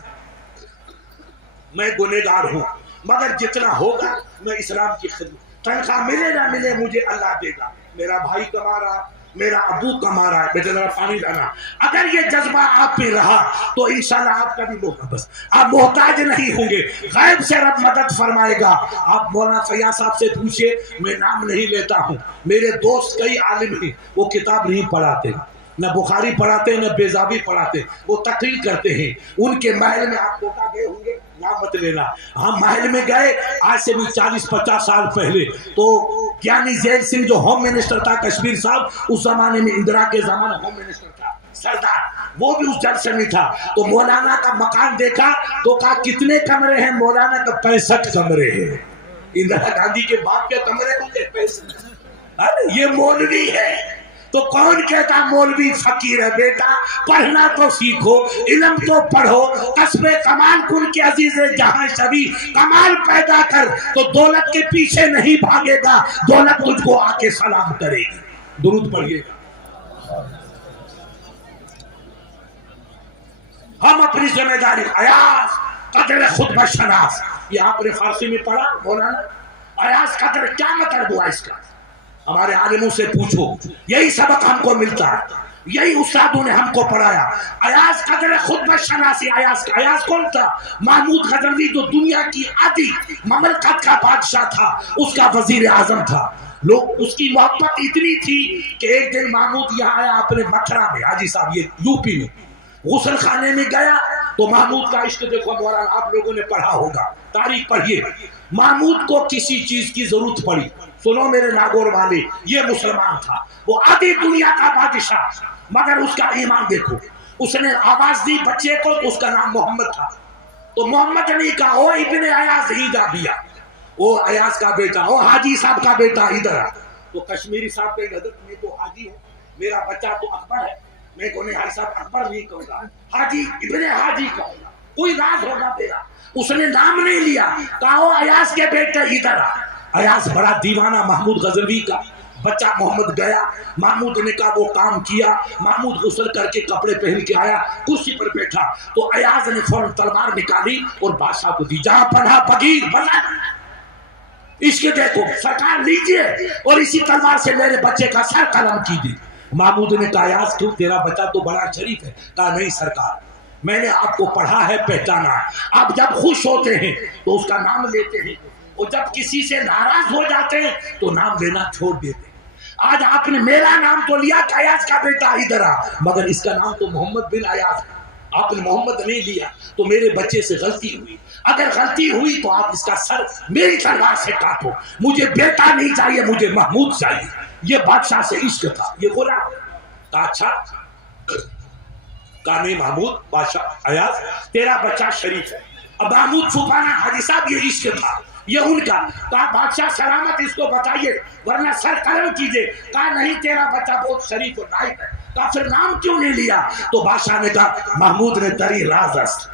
میں گنہگار ہوں، مگر جتنا ہوگا میں اسلام کی خدمت، تنخواہ ملے نہ ملے مجھے اللہ دے گا، میرا بھائی کما رہا، میرا ابو کما رہا ہے، بیٹے ذرا پانی لانا۔ اگر یہ جذبہ آپ پہ رہا تو انشاءاللہ آپ کا بھی بس آپ محتاج نہیں ہوں گے، غیب سے رب مدد فرمائے گا۔ آپ مولانا فیاض صاحب سے پوچھئے، میں نام نہیں لیتا ہوں، میرے دوست کئی عالم ہیں، وہ کتاب نہیں پڑھاتے، نہ بخاری پڑھاتے نہ بیضابی پڑھاتے، وہ تقریر کرتے ہیں۔ ان کے محل میں آپ کوٹا گئے ہوں گے، نام مت لینا، ہم محل میں گئے آج سے بھی 40-50 سال پہلے، تو گیانی زیل سنگھ جو ہوم منسٹر تھا کشمیر صاحب، اس زمانے میں اندرا کے زمانے ہوم منسٹر تھا سردار، وہ بھی اس جلسے میں تھا۔ تو مولانا کا مکان دیکھا تو کہا کتنے کمرے ہیں؟ مولانا کا 65 کمرے ہیں۔ اندرا گاندھی کے باپ کے کمرے مجھے 65، یہ مولوی ہے۔ تو کون کہتا مولوی فقیر ہے؟ بیٹا پڑھنا تو سیکھو، علم تو پڑھو، کسب کمال کن کے عزیز جہاں شبی، کمال پیدا کر تو دولت کے پیچھے نہیں بھاگے گا، دولت تجھ کو آ کے سلام کرے گی۔ درود پڑھیے گا۔ ہم اپنی ذمہ داری، ایاز قدر خود بشناس، یہ آپ نے فارسی میں پڑھا مولانا، ایاز قدر کیا مطلب ہوا اس کا؟ ہمارے عالموں سے پوچھو، یہی سبق ہم کو ملتا ہے، یہی استادوں نے ہم کو پڑھایا۔ ایاز قدر خود بشناسی، ایاز کون تھا؟ محمود غزنوی جو دنیا کی آدھی مملکت کا بادشاہ تھا، اس کا وزیر اعظم تھا۔ لوگ اس کی محبت اتنی تھی کہ ایک دن محمود یہاں آیا اپنے متھرا میں، حاجی صاحب یہ یوپی میں، غسل خانے میں گیا تو محمود کا عشق دیکھو مولانا، آپ لوگوں نے پڑھا ہوگا، تاریخ پڑھیے۔ محمود کو کسی چیز کی ضرورت پڑی، سنو میرے ناگور والے، یہ مسلمان تھا، وہ آدھی دنیا کا بادشاہ، مگر اس کا ایمان دیکھو، اس نے آواز دی بچے کو تو اس کا نام محمد تھا، تو محمد نے کہا او ابن ایاز ایدہ بیا، او ایاز کا بیٹا، او حاجی صاحب کا بیٹا ادھر آ۔ تو کشمیری صاحب کہ حضرت میں تو حاجی ہوں، میرا بچہ تو اکبر ہے، میں کو نہیں حاجی صاحب اکبر نہیں کہوں گا، حاجی ابن حاجی کہوں گا، کوئی راز ہوگا میرا۔ اس نے نام نہیں لیا، کہا او ایاز کے بیٹے ادھر آ۔ ایاز بڑا دیوانہ محمود غزنوی کا بچہ محمد گیا، محمود نے کہا وہ کام کیا، محمود غسل کر کے کپڑے پہن کے آیا، کرسی پر بیٹھا تو ایاز نے فوراً تلوار نکالی اور بادشاہ کو دی، جہاں پڑھا بغیر بزن، اس کے دیکھو سرکار لیجئے اور اسی تلوار سے میرے بچے کا سر قلم کیجیے۔ محمود نے کہا ایاز کیوں، تیرا بچہ تو بڑا شریف ہے؟ کہا نہیں سرکار، میں نے آپ کو پڑھا ہے، پہچانا ہے، آپ جب خوش ہوتے ہیں تو اس کا نام لیتے ہیں، اور جب کسی سے ناراض ہو جاتے ہیں تو نام لینا چھوڑ دیتے ہیں۔ آج آپ نے میرا نام تو لیا کہ ایاز کا بیٹا ادھر آ، مگر اس کا نام تو محمد بن ایاز ہے، آپ نے محمد نہیں لیا، تو میرے بچے سے غلطی ہوئی، اگر غلطی ہوئی تو آپ اس کا سر میری تلوار سے کاٹو، مجھے بیٹا نہیں چاہیے، مجھے محمود چاہیے۔ یہ بادشاہ سے عشق تھا، یہ غلام کہا اچھا، کہا نہیں محمود، بادشاہ ایاز تیرا بچہ شریف ہے، اب محمود چھپانا، حاجی صاحب یہ عشق تھا، یہ ان کا، کہا بادشاہ سلامت اس کو بتائیے ورنہ سر قلم کیجئے، کہا نہیں تیرا بچہ بہت شریف اور لائق ہے، کہا پھر نام کیوں نہیں لیا؟ تو بادشاہ نے کہا محمود نے تری راز است،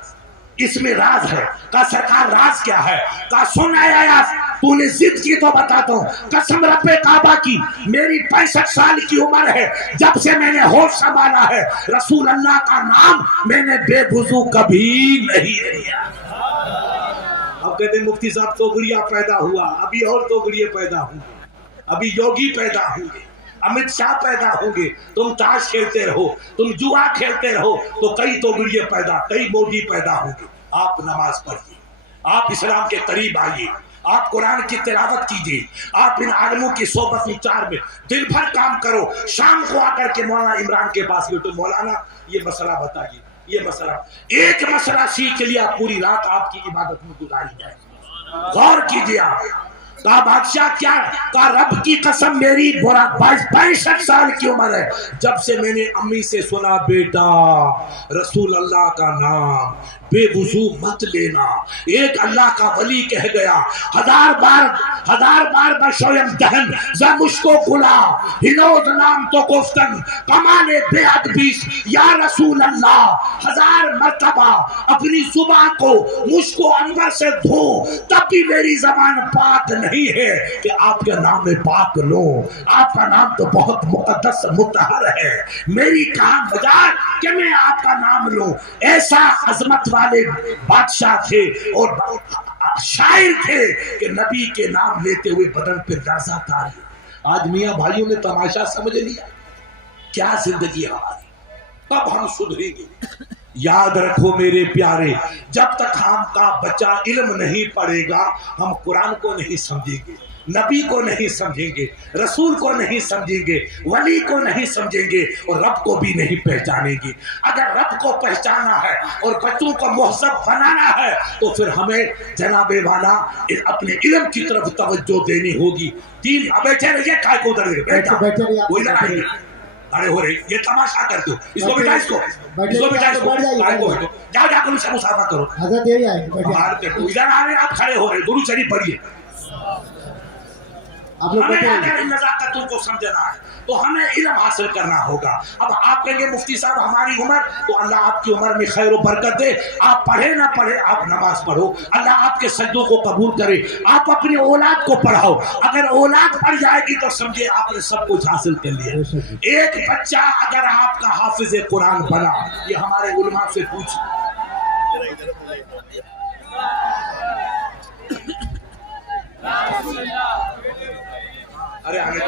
اس میں راز ہے، کہا سرکار راز کیا ہے؟ کہا سن ایاز، تو نے ضد کی تو بتاتا ہوں، قسم رب کعبہ کی میری 65 سال کی عمر ہے، جب سے میں نے ہوش سنبھالا ہے رسول اللہ کا نام میں نے بے وضو کبھی نہیں لیا۔ اب کہتے ہیں مفتی صاحب توگڑیا پیدا ہوا، ابھی اور توگڑیے پیدا ہوں گے، ابھی یوگی پیدا ہوں گے، امت شاہ پیدا ہوں گے، تم تاش کھیلتے رہو، تم جوا کھیلتے رہو تو کئی توگڑیے پیدا، کئی مودی پیدا ہوں گے۔ آپ نماز پڑھیے، آپ اسلام کے قریب آئیے، آپ قرآن کی تلاوت کیجیے، آپ ان عالموں کی صحبت میں 4 میں دل بھر کام کرو، شام کو آ کر کے مولانا عمران کے پاس گئے تو مولانا یہ مسئلہ بتائیے، یہ مسئلہ، ایک مسئلہ سیکھ لیا، پوری رات آپ کی عبادت میں گزاری جائے۔ غور کیجیے آپ، کہا بادشاہ کیا؟ کہا رب کی قسم میری 62 سال کی عمر ہے، جب سے میں نے امی سے سنا بیٹا رسول اللہ کا نام بے وضو مت لینا، ایک اللہ کا ولی کہہ گیا، 1000 بار بشویم دہن ز مشکو گلا ہنود نام تو گفتن کمانے بے ادبیس یا رسول اللہ، 1000 مرتبہ اپنی زبان کو مشکو انور سے دھو تب بھی میری زبان پاک نہیں ہے کہ آپ کے نام میں پاک لو، آپ کا نام تو بہت مقدس مطہر ہے، میری کام بجائے کہ میں آپ کا نام لوں۔ ایسا عظمت والے بادشاہ تھے اور شاعر تھے کہ نبی کے نام لیتے ہوئے بدن پہ لرزہ تاری۔ آج میاں بھائیوں نے تماشا سمجھ لیا، کیا زندگی ہماری، کب ہم سدھریں گے؟ یاد رکھو میرے پیارے، جب تک ہم کا بچہ علم نہیں پڑھے گا ہم قرآن کو نہیں سمجھیں گے، نبی کو نہیں سمجھیں گے، رسول کو نہیں سمجھیں گے، ولی کو نہیں سمجھیں گے، اور رب کو بھی نہیں پہچانیں گے۔ اگر رب کو پہچانا ہے اور بچوں کو مہذب بنانا ہے تو پھر ہمیں جناب والا اپنے علم کی طرف توجہ دینی ہوگی۔ دین بیٹھے رہیے، کائے کو ادھر کوئی ادھر آئیے، ارے ہو رہی یہ تماشا کرتے ہو، اس کو بٹھا، اس کو بٹھا، اس کو جاؤ جا کر ان سے مصافحہ کرو۔ ادھر آ رہے آپ کھڑے ہو رہے، درود شریف پڑھیے۔ ہمیں اگر ان نزاکتوں کو سمجھنا ہے تو ہمیں علم حاصل کرنا ہوگا۔ اب آپ کہیں گے مفتی صاحب ہماری عمر، تو اللہ آپ کی عمر میں خیر و برکت دے، آپ پڑھے نہ پڑھے آپ نماز پڑھو، اللہ آپ کے سجدوں کو قبول کرے، آپ اپنی اولاد کو پڑھاؤ، اگر اولاد پڑھ جائے گی تو سمجھے آپ نے سب کچھ حاصل کر لیا۔ ایک بچہ اگر آپ کا حافظ قرآن بنا، یہ ہمارے علماء سے پوچھ، ارے آگے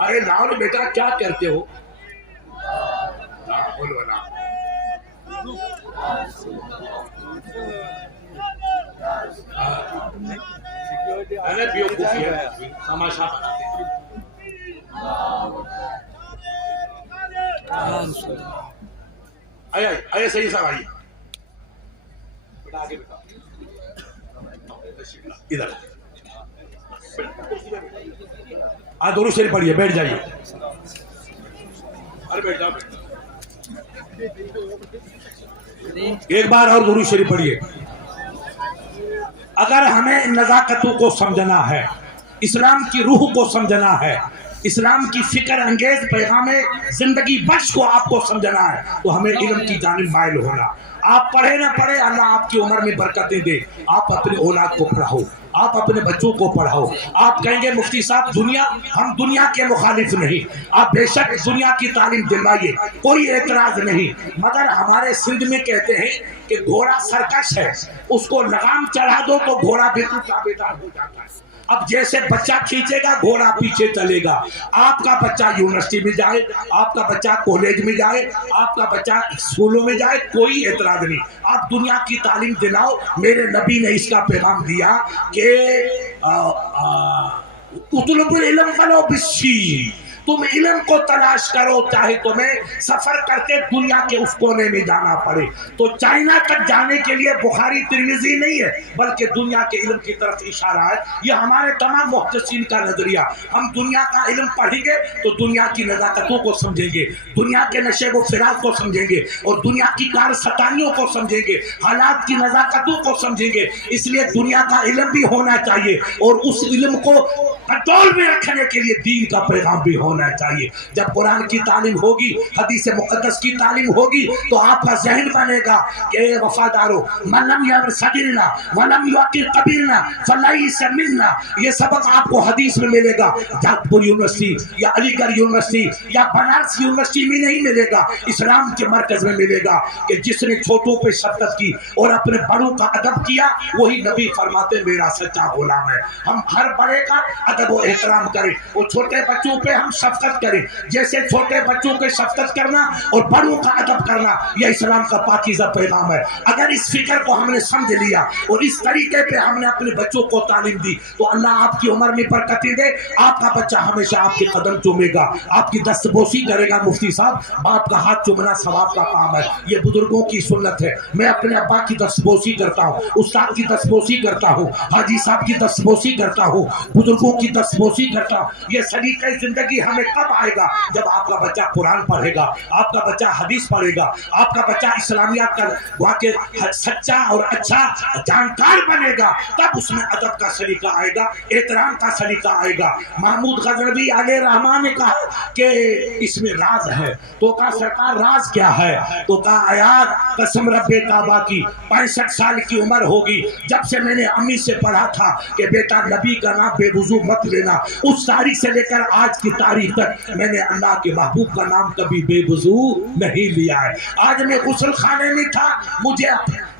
ارے نام بیٹا کیا کرتے ہو؟ بولو نا، ارے بیوقوفی ہے، تماشا بناتے آئے آئے صحیح صاحب آئیے، آگے بیٹھا ادھر درود شریف پڑھیے، بیٹھ جائیے، ارے بیٹھ جاؤ، ایک بار اور درود شریف پڑھیے۔ اگر ہمیں ان نزاکتوں کو سمجھنا ہے، اسلام کی روح کو سمجھنا ہے، اسلام کی فکر انگیز پیغام زندگی بخش کو آپ کو سمجھنا ہے تو ہمیں علم کی جانب مائل ہونا۔ آپ پڑھے نہ پڑھے اللہ آپ کی عمر میں برکتیں دے، آپ اپنے اولاد کو پڑھاؤ، آپ اپنے بچوں کو پڑھاؤ۔ آپ کہیں گے مفتی صاحب دنیا، ہم دنیا کے مخالف نہیں، آپ بے شک دنیا کی تعلیم دلوائیے، کوئی اعتراض نہیں، مگر ہمارے سندھ میں کہتے ہیں کہ گھوڑا سرکش ہے، اس کو لگام چڑھا دو تو گھوڑا بالکل تابعدار ہو جاتا ہے۔ اب جیسے بچہ کھینچے گا گھوڑا پیچھے چلے گا۔ آپ کا بچہ یونیورسٹی میں جائے، آپ کا بچہ کالج میں جائے، آپ کا بچہ اسکولوں میں جائے، کوئی اعتراض نہیں، آپ دنیا کی تعلیم دلاؤ۔ میرے نبی نے اس کا پیغام دیا کہ اطلب العلم ولو بالسین، تم علم کو تلاش کرو چاہے تمہیں سفر کرتے دنیا کے اس کونے میں جانا پڑے۔ تو چائنا تک جانے کے لیے بخاری ترمذی نہیں ہے بلکہ دنیا کے علم کی طرف اشارہ ہے۔ یہ ہمارے تمام محدثین کا نظریہ، ہم دنیا کا علم پڑھیں گے تو دنیا کی نزاکتوں کو سمجھیں گے، دنیا کے نشے و فراق کو سمجھیں گے، اور دنیا کی کار ستانیوں کو سمجھیں گے، حالات کی نزاکتوں کو سمجھیں گے۔ اس لیے دنیا کا علم بھی ہونا چاہیے اور اس علم کو کنٹرول میں رکھنے کے لیے دین کا پیغام بھی ہونا ہونا چاہیے. جب قرآن کی تعلیم ہوگی, حدیث مقدس کی تعلیم ہوگی, تو آپ کا ذہن بنے گا کہ اے وفادارو, من لم یرسدلنا ولم یعقل قبیلنا فلیس منا. یہ سبق آپ کو حدیث میں ملے گا, جھاگپور یونیورسٹی یا علی گڑھ یونیورسٹی یا بنارس یونیورسٹی میں نہیں ملے گا, اسلام کے مرکز میں ملے گا کہ جس نے چھوٹوں پہ شفقت کی اور اپنے بڑوں کا ادب کیا, وہی نبی فرماتے میرا سچا غلام ہے. ہم ہر بڑے کا ادب و احترام کریں اور چھوٹے بچوں پہ ہم شفقت کریں. جیسے چھوٹے بچوں کے شفقت کرنا اور بڑوں کا ادب کرنا, یہ اسلام کا پاکیزہ پیغام ہے. اگر اس فکر کو ہم نے سمجھ لیا اور اس طریقے پہ ہم نے اپنے بچوں کو تعلیم دی, تو اللہ آپ کی عمر میں برکتیں دے. آپ کا بچہ ہمیشہ آپ کے قدم چومے گا, آپ کی دستبوسی کرے گا. مفتی صاحب, باپ کا ہاتھ چومنا ثواب کا کام ہے, یہ بزرگوں کی سنت ہے. میں اپنے ابا کی دستبوسی کرتا ہوں, استاد کی دستبوسی کرتا ہوں, حاجی صاحب کی دستبوسی کرتا ہوں, بزرگوں کی دستبوسی کرتا ہوں. یہ سلیقہ زندگی ہمیں کب آئے گا؟ جب آپ کا بچہ قرآن پڑھے گا, آپ کا بچہ حدیث پڑھے گا, آپ کا بچہ اسلامیات کا واقع سچا اور اچھا جانکار بنے گا, تب اس میں ادب کا سلیقہ آئے گا, احترام کا سلیقہ آئے گا. محمود غزنوی علیہ رحمان نے کہا کہ اس میں راز ہے. تو کہا سرکار راز کیا ہے؟ تو کہا ایاد قسم رب کعبہ کی 65 سال کی عمر ہوگی جب سے میں نے امی سے پڑھا تھا کہ بیٹا نبی کا نام بے وضو مت لینا. اس تاریخ سے لے کر آج کی تاریخ تک میں نے اللہ کے محبوب کا نام کبھی بے وضو نہیں لیا ہے. آج میں غسل خانے میں تھا, مجھے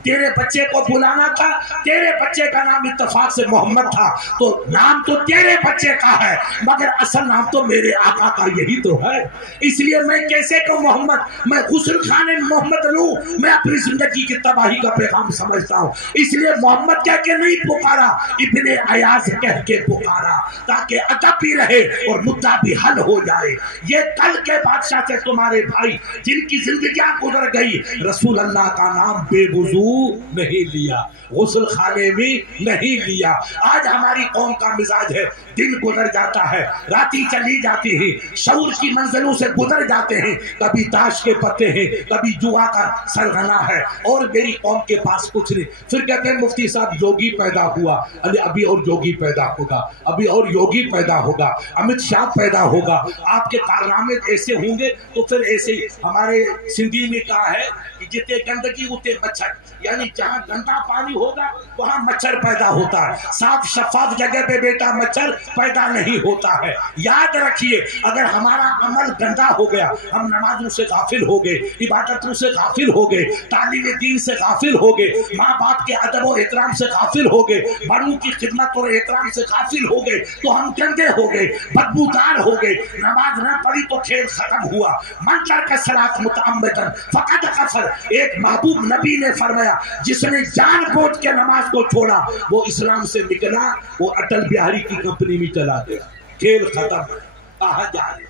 تیرے بچے کو بلانا تھا, تیرے بچے کا نام اتفاق سے محمد تھا, تو نام تو تیرے بچے کا ہے مگر اصل نام تو میرے آقا کا یہی تو ہے. اس لیے میں کیسے کہ محمد, میں غسل خانے میں محمد لوں, میں اپنی زندگی کی تباہی کا پیغام سمجھتا ہوں. اس لیے محمد کہہ کے نہیں پکارا, ابن ایاز کہہ کے پکارا, تاکہ ادب بھی رہے اور مدعا بھی حل ہو جائے. یہ کل کے بادشاہ سے تمہارے بھائی جن کی زندگیاں گزر گئی, رسول اللہ کا نام بے وضو نہیں لیا, غسل خانے میں نہیں لیا. آج ہماری قوم کا مزاج ہے, دن گزر جاتا ہے, راتی چلی جاتی ہے, شعور کی منزلوں سے گزر جاتے ہیں, کبھی تاش کے پتے ہیں, کبھی جوا کا سرغنا ہے, اور میری قوم کے پاس کچھ نہیں. پھر کہتے ہیں مفتی صاحب یوگی پیدا ہوا, ابھی اور یوگی پیدا ہوگا, ابھی اور یوگی پیدا ہوگا, امت شاہ پیدا ہوگا, آپ کے کارنامے ایسے ہوں گے. تو پھر ایسے ہی ہمارے سندھی میں کہا ہے کہ جتنے گندگی اتنے مچھر, یعنی جہاں گندا پانی ہوگا وہاں مچھر پیدا ہوتا ہے, صاف شفاف جگہ پہ بیٹا مچھر پیدا نہیں ہوتا ہے. یاد رکھیے, اگر ہمارا عمل گندا ہو گیا, ہم نمازوں سے غافل ہو گئے, عبادتوں سے غافل ہو گئے, تعلیم دین سے غافل ہو گئے, ماں باپ کے ادب و احترام سے غافل ہو گئے, بڑوں کی خدمت اور احترام سے غافل ہو گئے, تو ہم گندے ہو گئے, بدبودار ہو گئے. نماز نہ پڑھی تو کھیل ختم ہوا. من ترک الصلاۃ متعمدا فقد کفر. ایک محبوب نبی نے فرمایا, جس نے جان بوجھ کے نماز کو چھوڑا وہ اسلام سے نکلا, وہ اٹل بہاری کی کمپنی میں چلا گیا, کھیل ختم. کہاں جا رہے؟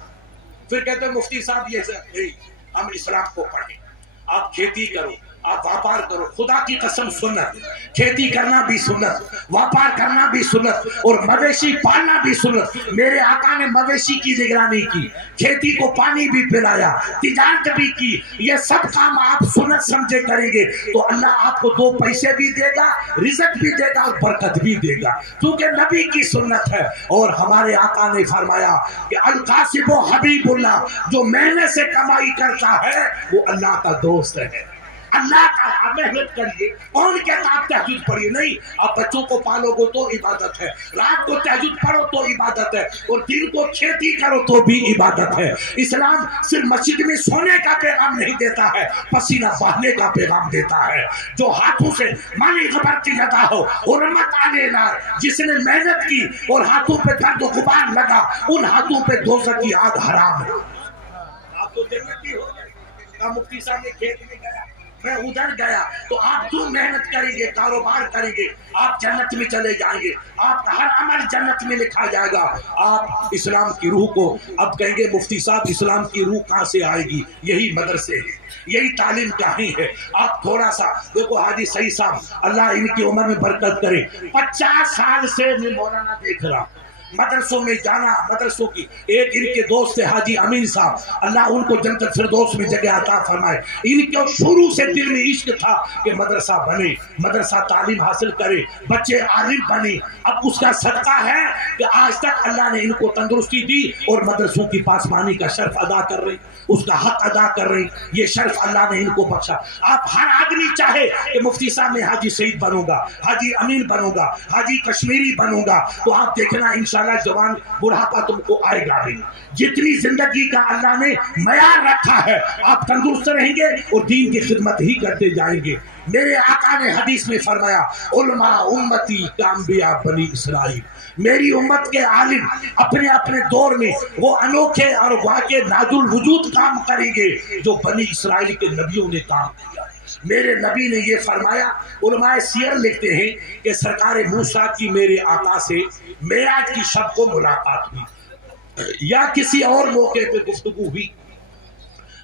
پھر کہتے ہیں مفتی صاحب یہ سب نہیں, ہم اسلام کو پڑھیں, آپ کھیتی کرو, آپ واپار کرو. خدا کی قسم سنت, کھیتی کرنا بھی سنت, واپار کرنا بھی سنت, اور مویشی پالنا بھی سنت. میرے آقا نے مویشی کی نگرانی کی, کھیتی کو پانی بھی پلایا, تجارت بھی کی. یہ سب کام آپ سنت سمجھے کریں گے تو اللہ آپ کو 2 پیسے بھی دے گا, رزق بھی دے گا اور برکت بھی دے گا, کیونکہ نبی کی سنت ہے. اور ہمارے آقا نے فرمایا کہ القاسب و حبیب اللہ, جو محنت سے کمائی کرتا ہے وہ اللہ کا دوست ہے. اللہ کا محنت کریے, کون کہتا آپ تہجد پڑھیے؟ نہیں, آپ بچوں کو پالو گے تو عبادت ہے, رات کو تہجد پڑھو تو عبادت ہے, اور دن کو کھیتی کرو تو بھی عبادت ہے. اسلام صرف مسجد میں سونے کا پیغام نہیں دیتا ہے, پسینہ بہانے کا پیغام دیتا ہے. جو ہاتھوں سے مانی غبار کی لگا ہو, حرمت علی نار, جس نے محنت کی اور ہاتھوں پہ درد و غبار لگا, ان ہاتھوں پہ دوزخ کی آگ حرام ہے. آپ تو جنتی ہو گئے. مفتی صاحب نے کھیت میں گیا, میں ادھر گیا, تو آپ جو محنت کریں گے, کاروبار کریں گے, آپ جنت میں چلے جائیں گے, آپ کا ہر عمل جنت میں لکھا جائے گا. آپ اسلام کی روح کو, اب کہیں گے مفتی صاحب اسلام کی روح کہاں سے آئے گی؟ یہی مدرسے ہے, یہی تعلیم گاہیں ہے. آپ تھوڑا سا دیکھو, حاجی سعید صاحب اللہ ان کی عمر میں برکت کرے, 50 سال سے میں مولانا دیکھ رہا, مدرسوں میں جانا، مدرسوں کی. ایک ان کے دوست تھے حاجی امین صاحب، اللہ ان کو جنت الفردوس میں جگہ عطا فرمائے. ان کے شروع سے دل میں عشق تھا کہ مدرسہ بنے، مدرسہ تعلیم حاصل کرے، بچے عالم بنے. اب اس کا صدقہ ہے کہ آج تک اللہ نے ان کو تندرستی دی اور مدرسوں کی پاسبانی کا شرف ادا کر رہے، اس کا حق ادا کر رہے. یہ شرف اللہ نے ان کو بخشا. آپ ہر آدمی چاہے کہ مفتی صاحب میں حاجی سعید بنوں گا، حاجی امین بنوں گا، حاجی کشمیری بنوں گا، تو آپ دیکھنا انشاءاللہ جوان بڑھاپا تم کو آئے گا نہیں. جتنی زندگی کا اللہ نے معیار رکھا ہے آپ تندرست رہیں گے اور دین کی خدمت ہی کرتے جائیں گے. میرے آقا نے حدیث میں فرمایا علماء امتی کانبیاء بنی اسرائیل، میری امت کے عالم اپنے اپنے دور میں وہ انوکھے اور واقع نادر الوجود کام کریں گے جو بنی اسرائیل کے نبیوں نے کام کیا. میرے نبی نے یہ فرمایا. علماء سیر لکھتے ہیں کہ سرکار موسیٰ کی میرے آقا سے معراج کی شب کو ملاقات ہوئی یا کسی اور موقع پہ گفتگو ہوئی.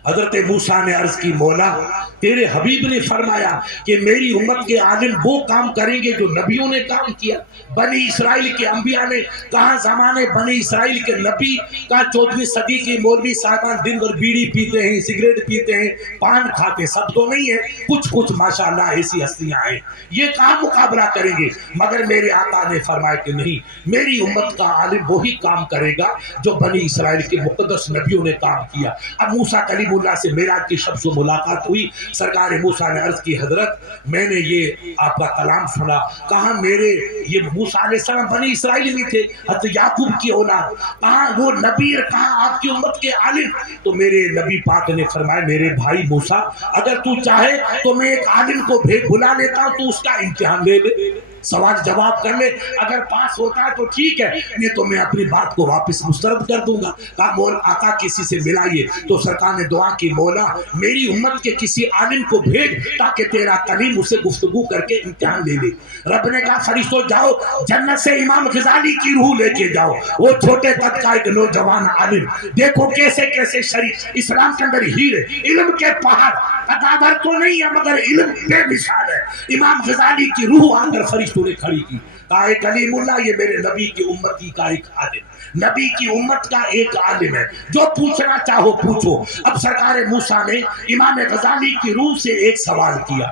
حضرت موسیٰ نے عرض کی مولا تیرے حبیب نے فرمایا کہ میری امت کے عالم وہ کام کریں گے جو نبیوں نے کام کیا. بنی اسرائیل کے انبیاء نے کہاں زمانے بنی اسرائیل کے نبی کا 14ویں صدی کی مولوی صاحبان دن بھر بیڑی پیتے ہیں، سگریٹ پیتے ہیں، پان کھاتے، سب تو نہیں ہے، کچھ ماشاءاللہ ایسی ہستیاں ہیں یہ کام مقابلہ کریں گے. مگر میرے آقا نے فرمایا کہ نہیں، میری امت کا عالم وہی کام کرے گا جو بنی اسرائیل کے مقدس نبیوں نے کام کیا. اب موسیٰ کلیم اللہ سے معراج کی شب سے ملاقات ہوئی. سرکار موسیٰ نے عرض کی حضرت میں نے یہ آپ کا کلام سنا، کہاں میرے یہ موسیٰ علیہ السلام بنی اسرائیل میں تھے، حضرت یعقوب کی اولاد، کہاں وہ نبی، کہاں آپ کی امت کے عالم. تو میرے نبی پاک نے فرمایا میرے بھائی موسیٰ اگر تو چاہے تو میں ایک عالم کو بلا لیتا ہوں، تو اس کا امتحان لے لے، سوال جواب کر لے، اگر پاس ہوتا ہے تو ٹھیک ہے، نہیں تو میں اپنی بات کو واپس مسترد کر دوں گا. کہا مول آقا کسی سے ملائیے. تو سرکار نے دعا کی مولا میری امت کے کسی عالم کو بھیج تاکہ تیرا کلیم اسے گفتگو کر کے امتحان لے لے. رب نے کہا فرشتوں جاؤ جنت سے امام غزالی کی روح لے کے جاؤ. وہ چھوٹے قد کا ایک نوجوان عالم، دیکھو کیسے کیسے شریف اسلام کے اندر ہیرے، علم کے پہاڑ، قدادر تو نہیں ہے مگر علم بے مثال ہے. امام غزالی کی روح آ کر فرشتوں نے کھڑی کی. کہا کلیم اللہ یہ میرے نبی کی امتی کا ایک عالم، نبی کی امت کا ایک عالم ہے، جو پوچھنا چاہو پوچھو. اب سرکار موسیٰ نے امام غزالی کی روح سے ایک سوال کیا.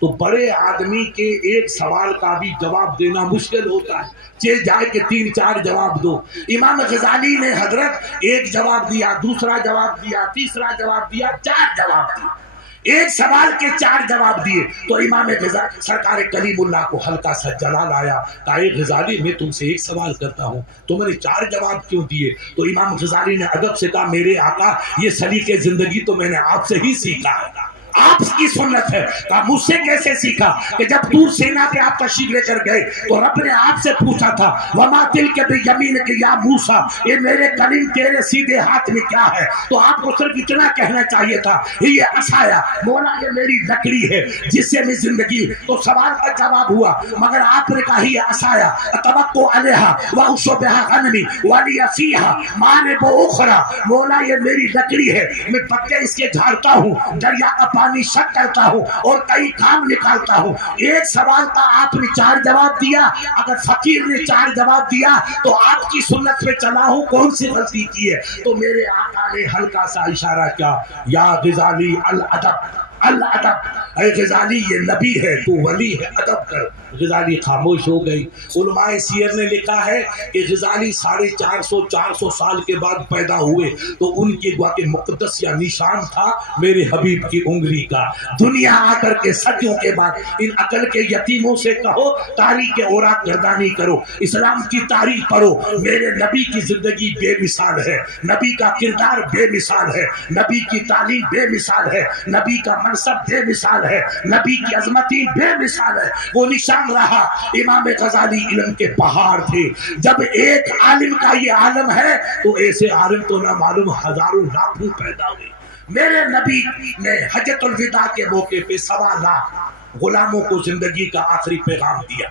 تو بڑے آدمی کے ایک سوال کا بھی جواب دینا مشکل ہوتا ہے، چل جائے کہ 3-4 جواب دو. امام غزالی نے حضرت ایک جواب دیا، دوسرا جواب دیا، تیسرا جواب دیا، 4 جواب دیے. ایک سوال کے 4 جواب دیے. تو امام غزالی سرکار کلیم اللہ کو ہلکا سا جلال آیا. کہا غزالی میں تم سے ایک سوال کرتا ہوں، تم نے 4 جواب کیوں دیے؟ تو امام غزالی نے ادب سے کہا میرے آقا یہ سلیقے زندگی تو میں نے آپ سے ہی سیکھا ہے، آپ کی سنت ہے. کہا مجھ سے کیسے سیکھا؟ کہ جب دور سینا پہ آپ تشریف لے کر گئے تو رب نے آپ سے پوچھا تھا وما تلک بیمینک یا موسیٰ، یہ میرے کلیم تیرے سیدھے ہاتھ میں کیا ہے؟ تو آپ کو صرف اتنا کہنا چاہیے تھا یہ عصایا مولا یہ میری لکڑی ہے جس سے میں زندگی. تو سوال کا جواب ہوا، مگر آپ نے کہا یہ عصایا اتوکل علیہا واحش بہا غنمی ولی فیہا مارب اخری، مولا یہ میری لکڑی ہے، میں پتے اس کے جھاڑتا ہوں، دریا کا پانی شک کرتا ہوں اور کئی کام نکالتا ہوں. ایک سوال کا آپ نے 4 جواب دیا. اگر فقیر نے 4 جواب دیا تو آپ کی سنت پہ چلا ہوں کون سی غلطی کی ہے؟ تو میرے آقا نے ہلکا سا اشارہ کیا، یا غزالی الادب الادب، اے غزالی یہ نبی ہے تو ولی ہے، ادب کر. غزالی خاموش ہو گئی. علماء سیر نے لکھا ہے کہ غزالی 450 سال کے بعد پیدا ہوئے تو ان کے واقع مقدس یا نشان تھا میرے حبیب کی انگلی کا. دنیا آ کر کے صدیوں کے بعد ان عقل کے یتیموں سے کہو تاریخ اوراق گردانی کرو، اسلام کی تاریخ پڑھو. میرے نبی کی زندگی بے مثال ہے، نبی کا کردار بے مثال ہے، نبی کی تعلیم بے مثال ہے، نبی کا منصب بے مثال ہے، نبی کی عظمتی بے مثال ہے. وہ نشان رہا. امام غزالی علم کے پہاڑ تھے. جب ایک عالم کا یہ عالم ہے تو ایسے عالم تو نہ معلوم ہزاروں لاکھوں پیدا ہوئے. میرے نبی نے حجۃ الوداع کے موقع پہ 1.25 لاکھ غلاموں کو زندگی کا آخری پیغام دیا.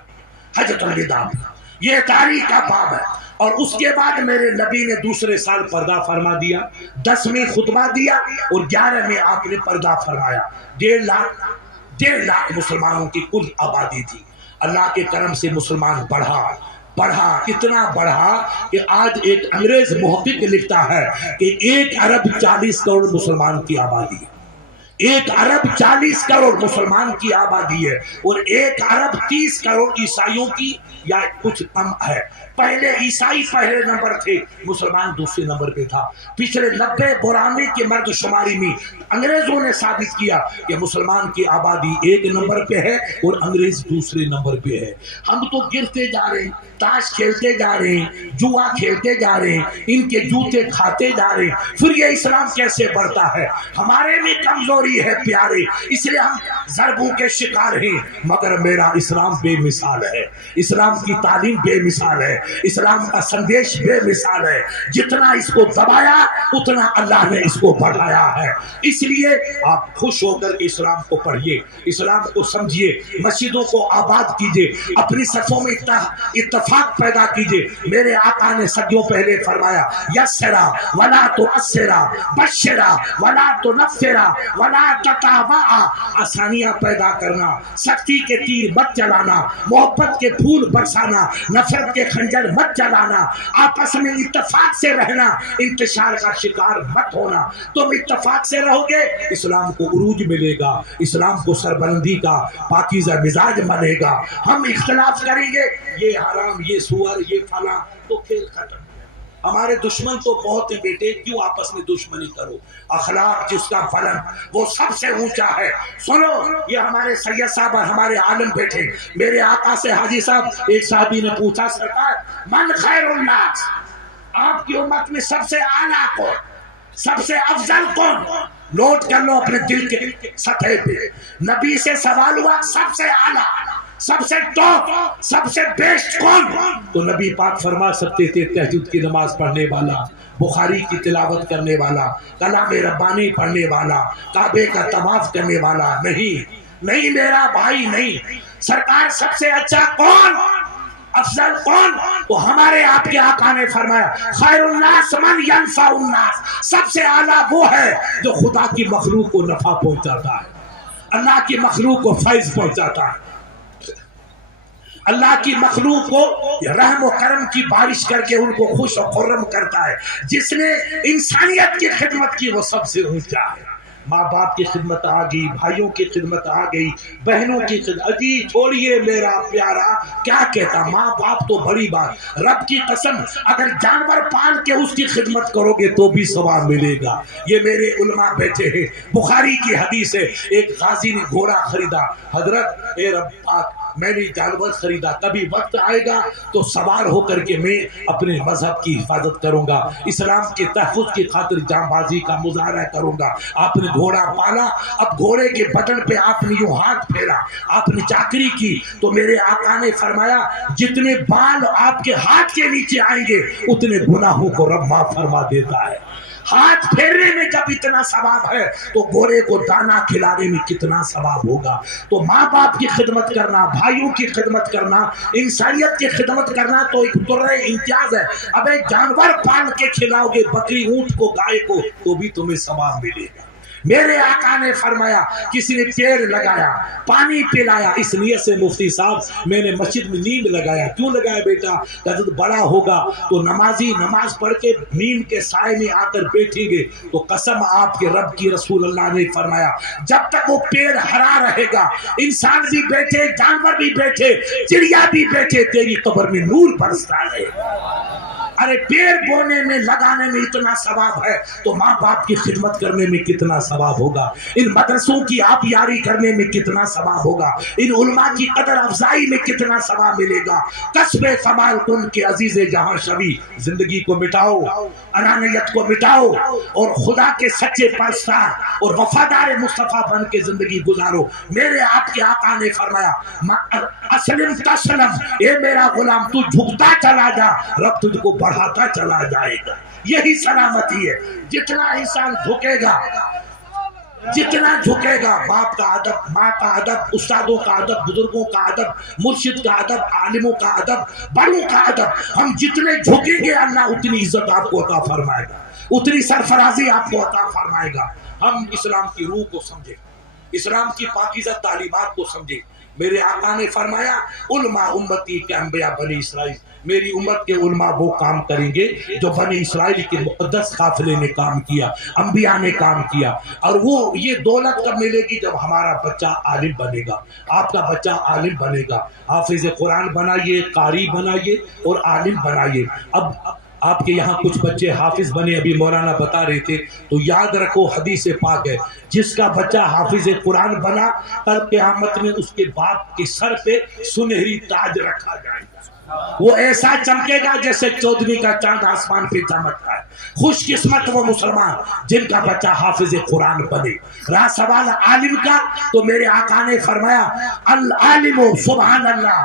حجۃ الوداع یہ تاریخ کا باب ہے. اور اس کے بعد میرے نبی نے دوسرے سال پردہ فرما دیا، 10 میں خطبہ دیا اور 11 میں آپ نے پردہ فرمایا. 1.5 لاکھ مسلمانوں کی کل آبادی تھی. اللہ کے کرم سے مسلمان بڑھا. بڑھا، اتنا بڑھا کہ آج ایک انگریز محقق لکھتا ہے کہ 1 ارب 40 کروڑ مسلمان کی آبادی ہے، 1 ارب 40 کروڑ مسلمان کی آبادی ہے، اور 1 ارب 30 کروڑ عیسائیوں کی یا کچھ کم ہے۔ پہلے عیسائی پہلے نمبر تھے، مسلمان دوسرے نمبر پہ تھا۔ پچھلے 90-92 کی مرد شماری میں انگریزوں نے ثابت کیا کہ مسلمان کی آبادی 1 نمبر پہ ہے اور انگریز دوسرے نمبر پہ ہے۔ ہم تو گرتے جا رہے ہیں، تاش کھیلتے جا رہے ہیں، جوا کھیلتے جا رہے ہیں، ان کے جوتے کھاتے جا رہے ہیں، پھر یہ اسلام کیسے بڑھتا ہے؟ ہمارے میں کمزوری ہے پیارے، اس لیے ہم ضربوں کے شکار ہیں، مگر میرا اسلام بے مثال ہے، اسلام کی تعلیم بے مثال ہے، اسلام کا سندیش بے مثال ہے۔ جتنا اس کو دبایا اتنا اللہ نے اس کو بڑھایا ہے۔ اس لیے آپ خوش ہو کر اسلام کو پڑھیے، اسلام کو سمجھیے، مسجدوں کو آباد کیجیے، اپنی صفوں میں اتفاق پیدا کیجیے۔ میرے آقا نے صدیوں پہلے فرمایا یسرا ولا تعسرا، بشرا ولا تنفرا ولا تتابعا، آسانیاں پیدا کرنا، سختی کے تیر مت چلانا، محبت کے پھول برسانا، نفرت کے خنجر مت چلانا، آپس میں اتفاق سے رہنا، انتشار کا شکار مت ہونا۔ تم اتفاق سے رہو گے اسلام کو عروج ملے گا، اسلام کو سربلندی کا پاکیزہ مزاج ملے گا۔ ہم اختلاف کریں گے، یہ حرام، یہ سور، یہ فلاں، تو کھیل ختم۔ ہمارے دشمن تو بہت ہیں بیٹے، کیوں آپس میں دشمنی کرو؟ اخلاق جس کا فلن وہ سب سے اونچا ہے۔ سنو، یہ ہمارے سید صاحب اور ہمارے عالم بیٹھے، میرے آقا سے حاجی صاحب ایک صحابی نے پوچھا سرکار من خیر الناس، آپ کی امت میں سب سے اعلیٰ کون، سب سے افضل کون؟ نوٹ کر لو اپنے دل کے سطح پہ، نبی سے سوال ہوا سب سے اعلیٰ، سب سے ٹاپ، سب سے بیسٹ کون؟ تو نبی پاک فرما سکتے تھے تہجد کی نماز پڑھنے والا، بخاری کی تلاوت کرنے والا، کلام ربانی پڑھنے والا، کعبے کا طواف کرنے والا۔ نہیں میرا بھائی، نہیں۔ سرکار سب سے اچھا کون، افضل کون؟ تو ہمارے آپ کے آقا نے فرمایا خیر الناس من ینفع الناس، سب سے اعلیٰ وہ ہے جو خدا کی مخلوق کو نفع پہنچاتا ہے، اللہ کی مخلوق کو فیض پہنچاتا ہے، اللہ کی مخلوق کو رحم و کرم کی بارش کر کے ان کو خوش و خرم کرتا ہے۔ جس نے انسانیت کی خدمت کی وہ سب سے اونچا ہے۔ ماں باپ کی خدمت آ گئی، بھائیوں کی خدمت آ گئی، بہنوں کی خدمت، اجی چھوڑیے میرا پیارا کیا کہتا، ماں باپ تو بڑی بات، رب کی قسم اگر جانور پال کے اس کی خدمت کرو گے تو بھی ثواب ملے گا۔ یہ میرے علماء بیٹھے ہیں، بخاری کی حدیث ہے، ایک غازی نے گھوڑا خریدا، حضرت اے رب پاک میں نے جانور خریدا، کبھی وقت آئے گا تو سوار ہو کر کے میں اپنے مذہب کی حفاظت کروں گا، اسلام کے تحفظ کی خاطر جاں بازی کا مظاہرہ کروں گا۔ آپ نے گھوڑا پالا، اب گھوڑے کے بدن پہ آپ نے یوں ہاتھ پھیرا، آپ نے چاکری کی، تو میرے آقا نے فرمایا جتنے بال آپ کے ہاتھ کے نیچے آئیں گے اتنے گناہوں کو رب معاف فرما دیتا ہے۔ ہاتھ پھیرنے میں جب اتنا ثواب ہے تو گھوڑے کو دانا کھلانے میں کتنا ثواب ہوگا۔ تو ماں باپ کی خدمت کرنا، بھائیوں کی خدمت کرنا، انسانیت کی خدمت کرنا تو ایک درجہ امتیاز ہے۔ اب ایک جانور پال کے کھلاؤ گے، بکری، اونٹ کو، گائے کو، تو بھی تمہیں ثواب ملے گا۔ میرے آقا نے فرمایا کسی نے پیڑ لگایا، پانی پلایا، اس نیت سے مفتی صاحب میں نے مسجد میں نیم لگایا، کیوں لگایا بیٹا؟ جب بڑا ہوگا تو نمازی نماز پڑھ کے نیم کے سائے میں آ کر بیٹھیں گے تو قسم آپ کے رب کی، رسول اللہ نے فرمایا جب تک وہ پیڑ ہرا رہے گا، انسان بھی بیٹھے، جانور بھی بیٹھے، چڑیا بھی بیٹھے، تیری قبر میں نور برستا رہے گا۔ ارے پیڑ بونے میں، لگانے میں اتنا ثواب ہے تو ماں باپ کی خدمت کرنے میں کتنا ثواب ہوگا، ان مدرسوں کی آپ یاری کرنے میں کتنا ثواب ہوگا، ان علماء کی قدر افزائی میں کتنا ثواب ملے گا۔ کسب کمال کن کے عزیز جہاں شبی، زندگی کو مٹاؤ، انانیت کو مٹاؤ اور خدا کے سچے پرستار اور وفادار مصطفیٰ بن کے زندگی گزارو۔ میرے آپ کے آقا نے فرمایا اسلم تسلم، اے میرا غلام تو جھکتا چلا جا، رب تجھ کو بڑھاتا چلا جائے گا۔ یہی سلامتی ہے، جتنا انسان جھکے گا، جتنا جھکے گا، باپ کا ادب، ماں کا ادب، استادوں کا ادب، بزرگوں کا ادب، مرشد کا ادب، عالموں کا ادب، بڑوں کا ادب، ہم جتنے جھکیں گے اللہ اتنی عزت آپ کو عطا فرمائے گا، اتنی سرفرازی آپ کو عطا فرمائے گا۔ ہم اسلام کی روح کو سمجھیں، اسلام کی پاکیزہ تعلیمات کو سمجھیں، میرے آقا نے فرمایا علماء امتی کے انبیاء بنی اسرائیل، میری امت کے علماء وہ کام کریں گے جو بنی اسرائیل کے مقدس قافلے نے کام کیا، انبیاء نے کام کیا. اور وہ یہ دولت کب ملے گی؟ جب ہمارا بچہ عالم بنے گا، آپ کا بچہ عالم بنے گا. حافظ قرآن بنائیے، قاری بنائیے اور عالم بنائیے. اب آپ کے یہاں کچھ بچے حافظ بنے، ابھی مولانا بتا رہے تھے، تو یاد رکھو حدیث پاک ہے، جس کا بچہ حافظ قرآن بنا کل قیامت میں اس کے باپ کے سر پہ سنہری تاج رکھا جائے گا، وہ ایسا چمکے گا جیسے چودھویں کا چاند آسمان پہ چمکتا ہے. خوش قسمت وہ مسلمان جن کا بچہ حافظ قرآن بنے. رہا سوال عالم کا، تو میرے آقا نے فرمایا العالم سبحان اللہ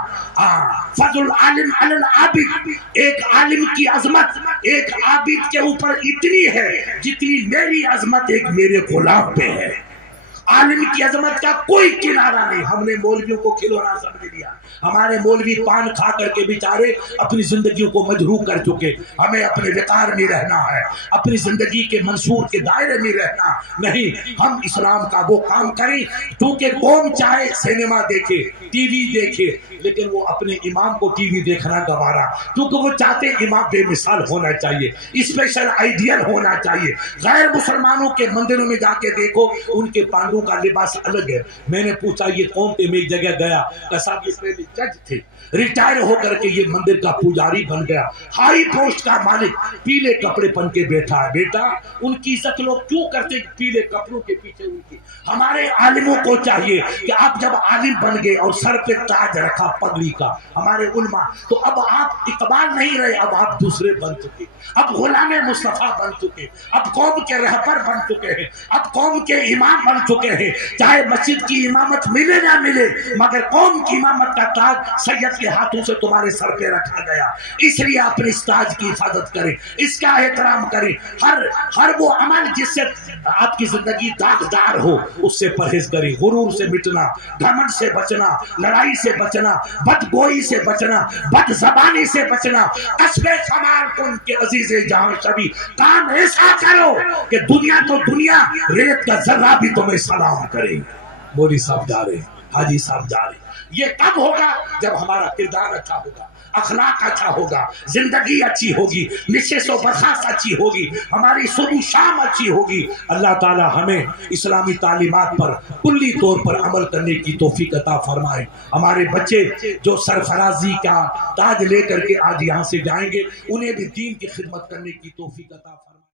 فضل العالم علی العابد. ایک عالم کی عظمت ایک عابد کے اوپر اتنی ہے جتنی میری عظمت ایک میرے غلام پہ ہے. عالم کی عظمت کا کوئی کنارہ نہیں. ہم نے مولویوں کو کھلونا سمجھ لیا. ہمارے مولوی پان کھا کر کے بیچارے اپنی زندگیوں کو مجروح کر چکے. ہمیں اپنے وقار میں رہنا ہے، اپنی زندگی کے منصور کے دائرے میں رہنا نہیں. ہم اسلام کا وہ کام کریں. کیونکہ قوم چاہے سینما دیکھے، ٹی وی دیکھے، لیکن وہ اپنے امام کو ٹی وی دیکھنا گوارا، کیونکہ وہ چاہتے امام بے مثال ہونا چاہیے، اسپیشل آئیڈیل ہونا چاہیے. غیر مسلمانوں کے مندروں میں جا کے دیکھو، ان کے پانڈوں کا لباس الگ ہے. میں نے پوچھا یہ کون تھے؟ میں ایک جگہ گیا کہ صاحب یہ پہلے جج تھے، ریٹائر ہو کر کے یہ مندر کا پجاری بن گیا، ہائی پوسٹ کا مالک، پیلے کپڑے پہن کے بیٹھا ہے. بیٹا ان کی عزت لوگ کیوں کرتے پیلے کپڑوں کے پیچھے؟ ان کی ہمارے عالموں کو چاہیے کہ آپ جب عالم بن گئے اور سر پہ تاج رکھا پگڑی کا، ہمارے علماء، تو اب آپ اقبال نہیں رہے، اب آپ دوسرے بن چکے، اب غلام مصطفیٰ بن چکے، اب قوم کے رہبر بن چکے ہیں، اب قوم کے امام بن چکے ہیں. چاہے مسجد کی امامت ملے نہ ملے، مگر قوم کی امامت کا تاج سید کے ہاتھوں سے تمہارے سر پہ رکھا گیا. اس لیے اپنے اس تاج کی حفاظت کریں، اس کا احترام کریں. ہر وہ عمل جس سے آپ کی زندگی داغدار ہو اس سے پرہیز کریں. غرور سے مٹنا، گھمنڈ سے بچنا، لڑائی سے بچنا، بدگوئی سے بچنا، بد زبانی سے بچنا. کسب کمال کن کے عزیز جہاں شبی، کام ایسا کرو کہ دنیا تو دنیا ریت کا ذرہ بھی تمہیں سلام کرے. مولوی صاحب جا رہے، حاجی صاحب جا رہے. یہ کب ہوگا؟ جب ہمارا کردار اچھا ہوگا، اخلاق اچھا ہوگا، زندگی اچھی ہوگی، نشست و برخاست اچھی ہوگی، ہماری صبح شام اچھی ہوگی. اللہ تعالی ہمیں اسلامی تعلیمات پر کلی طور پر عمل کرنے کی توفیق عطا فرمائے. ہمارے بچے جو سرفرازی کا تاج لے کر کے آج یہاں سے جائیں گے، انہیں بھی دین کی خدمت کرنے کی توفیق عطا فرمائے.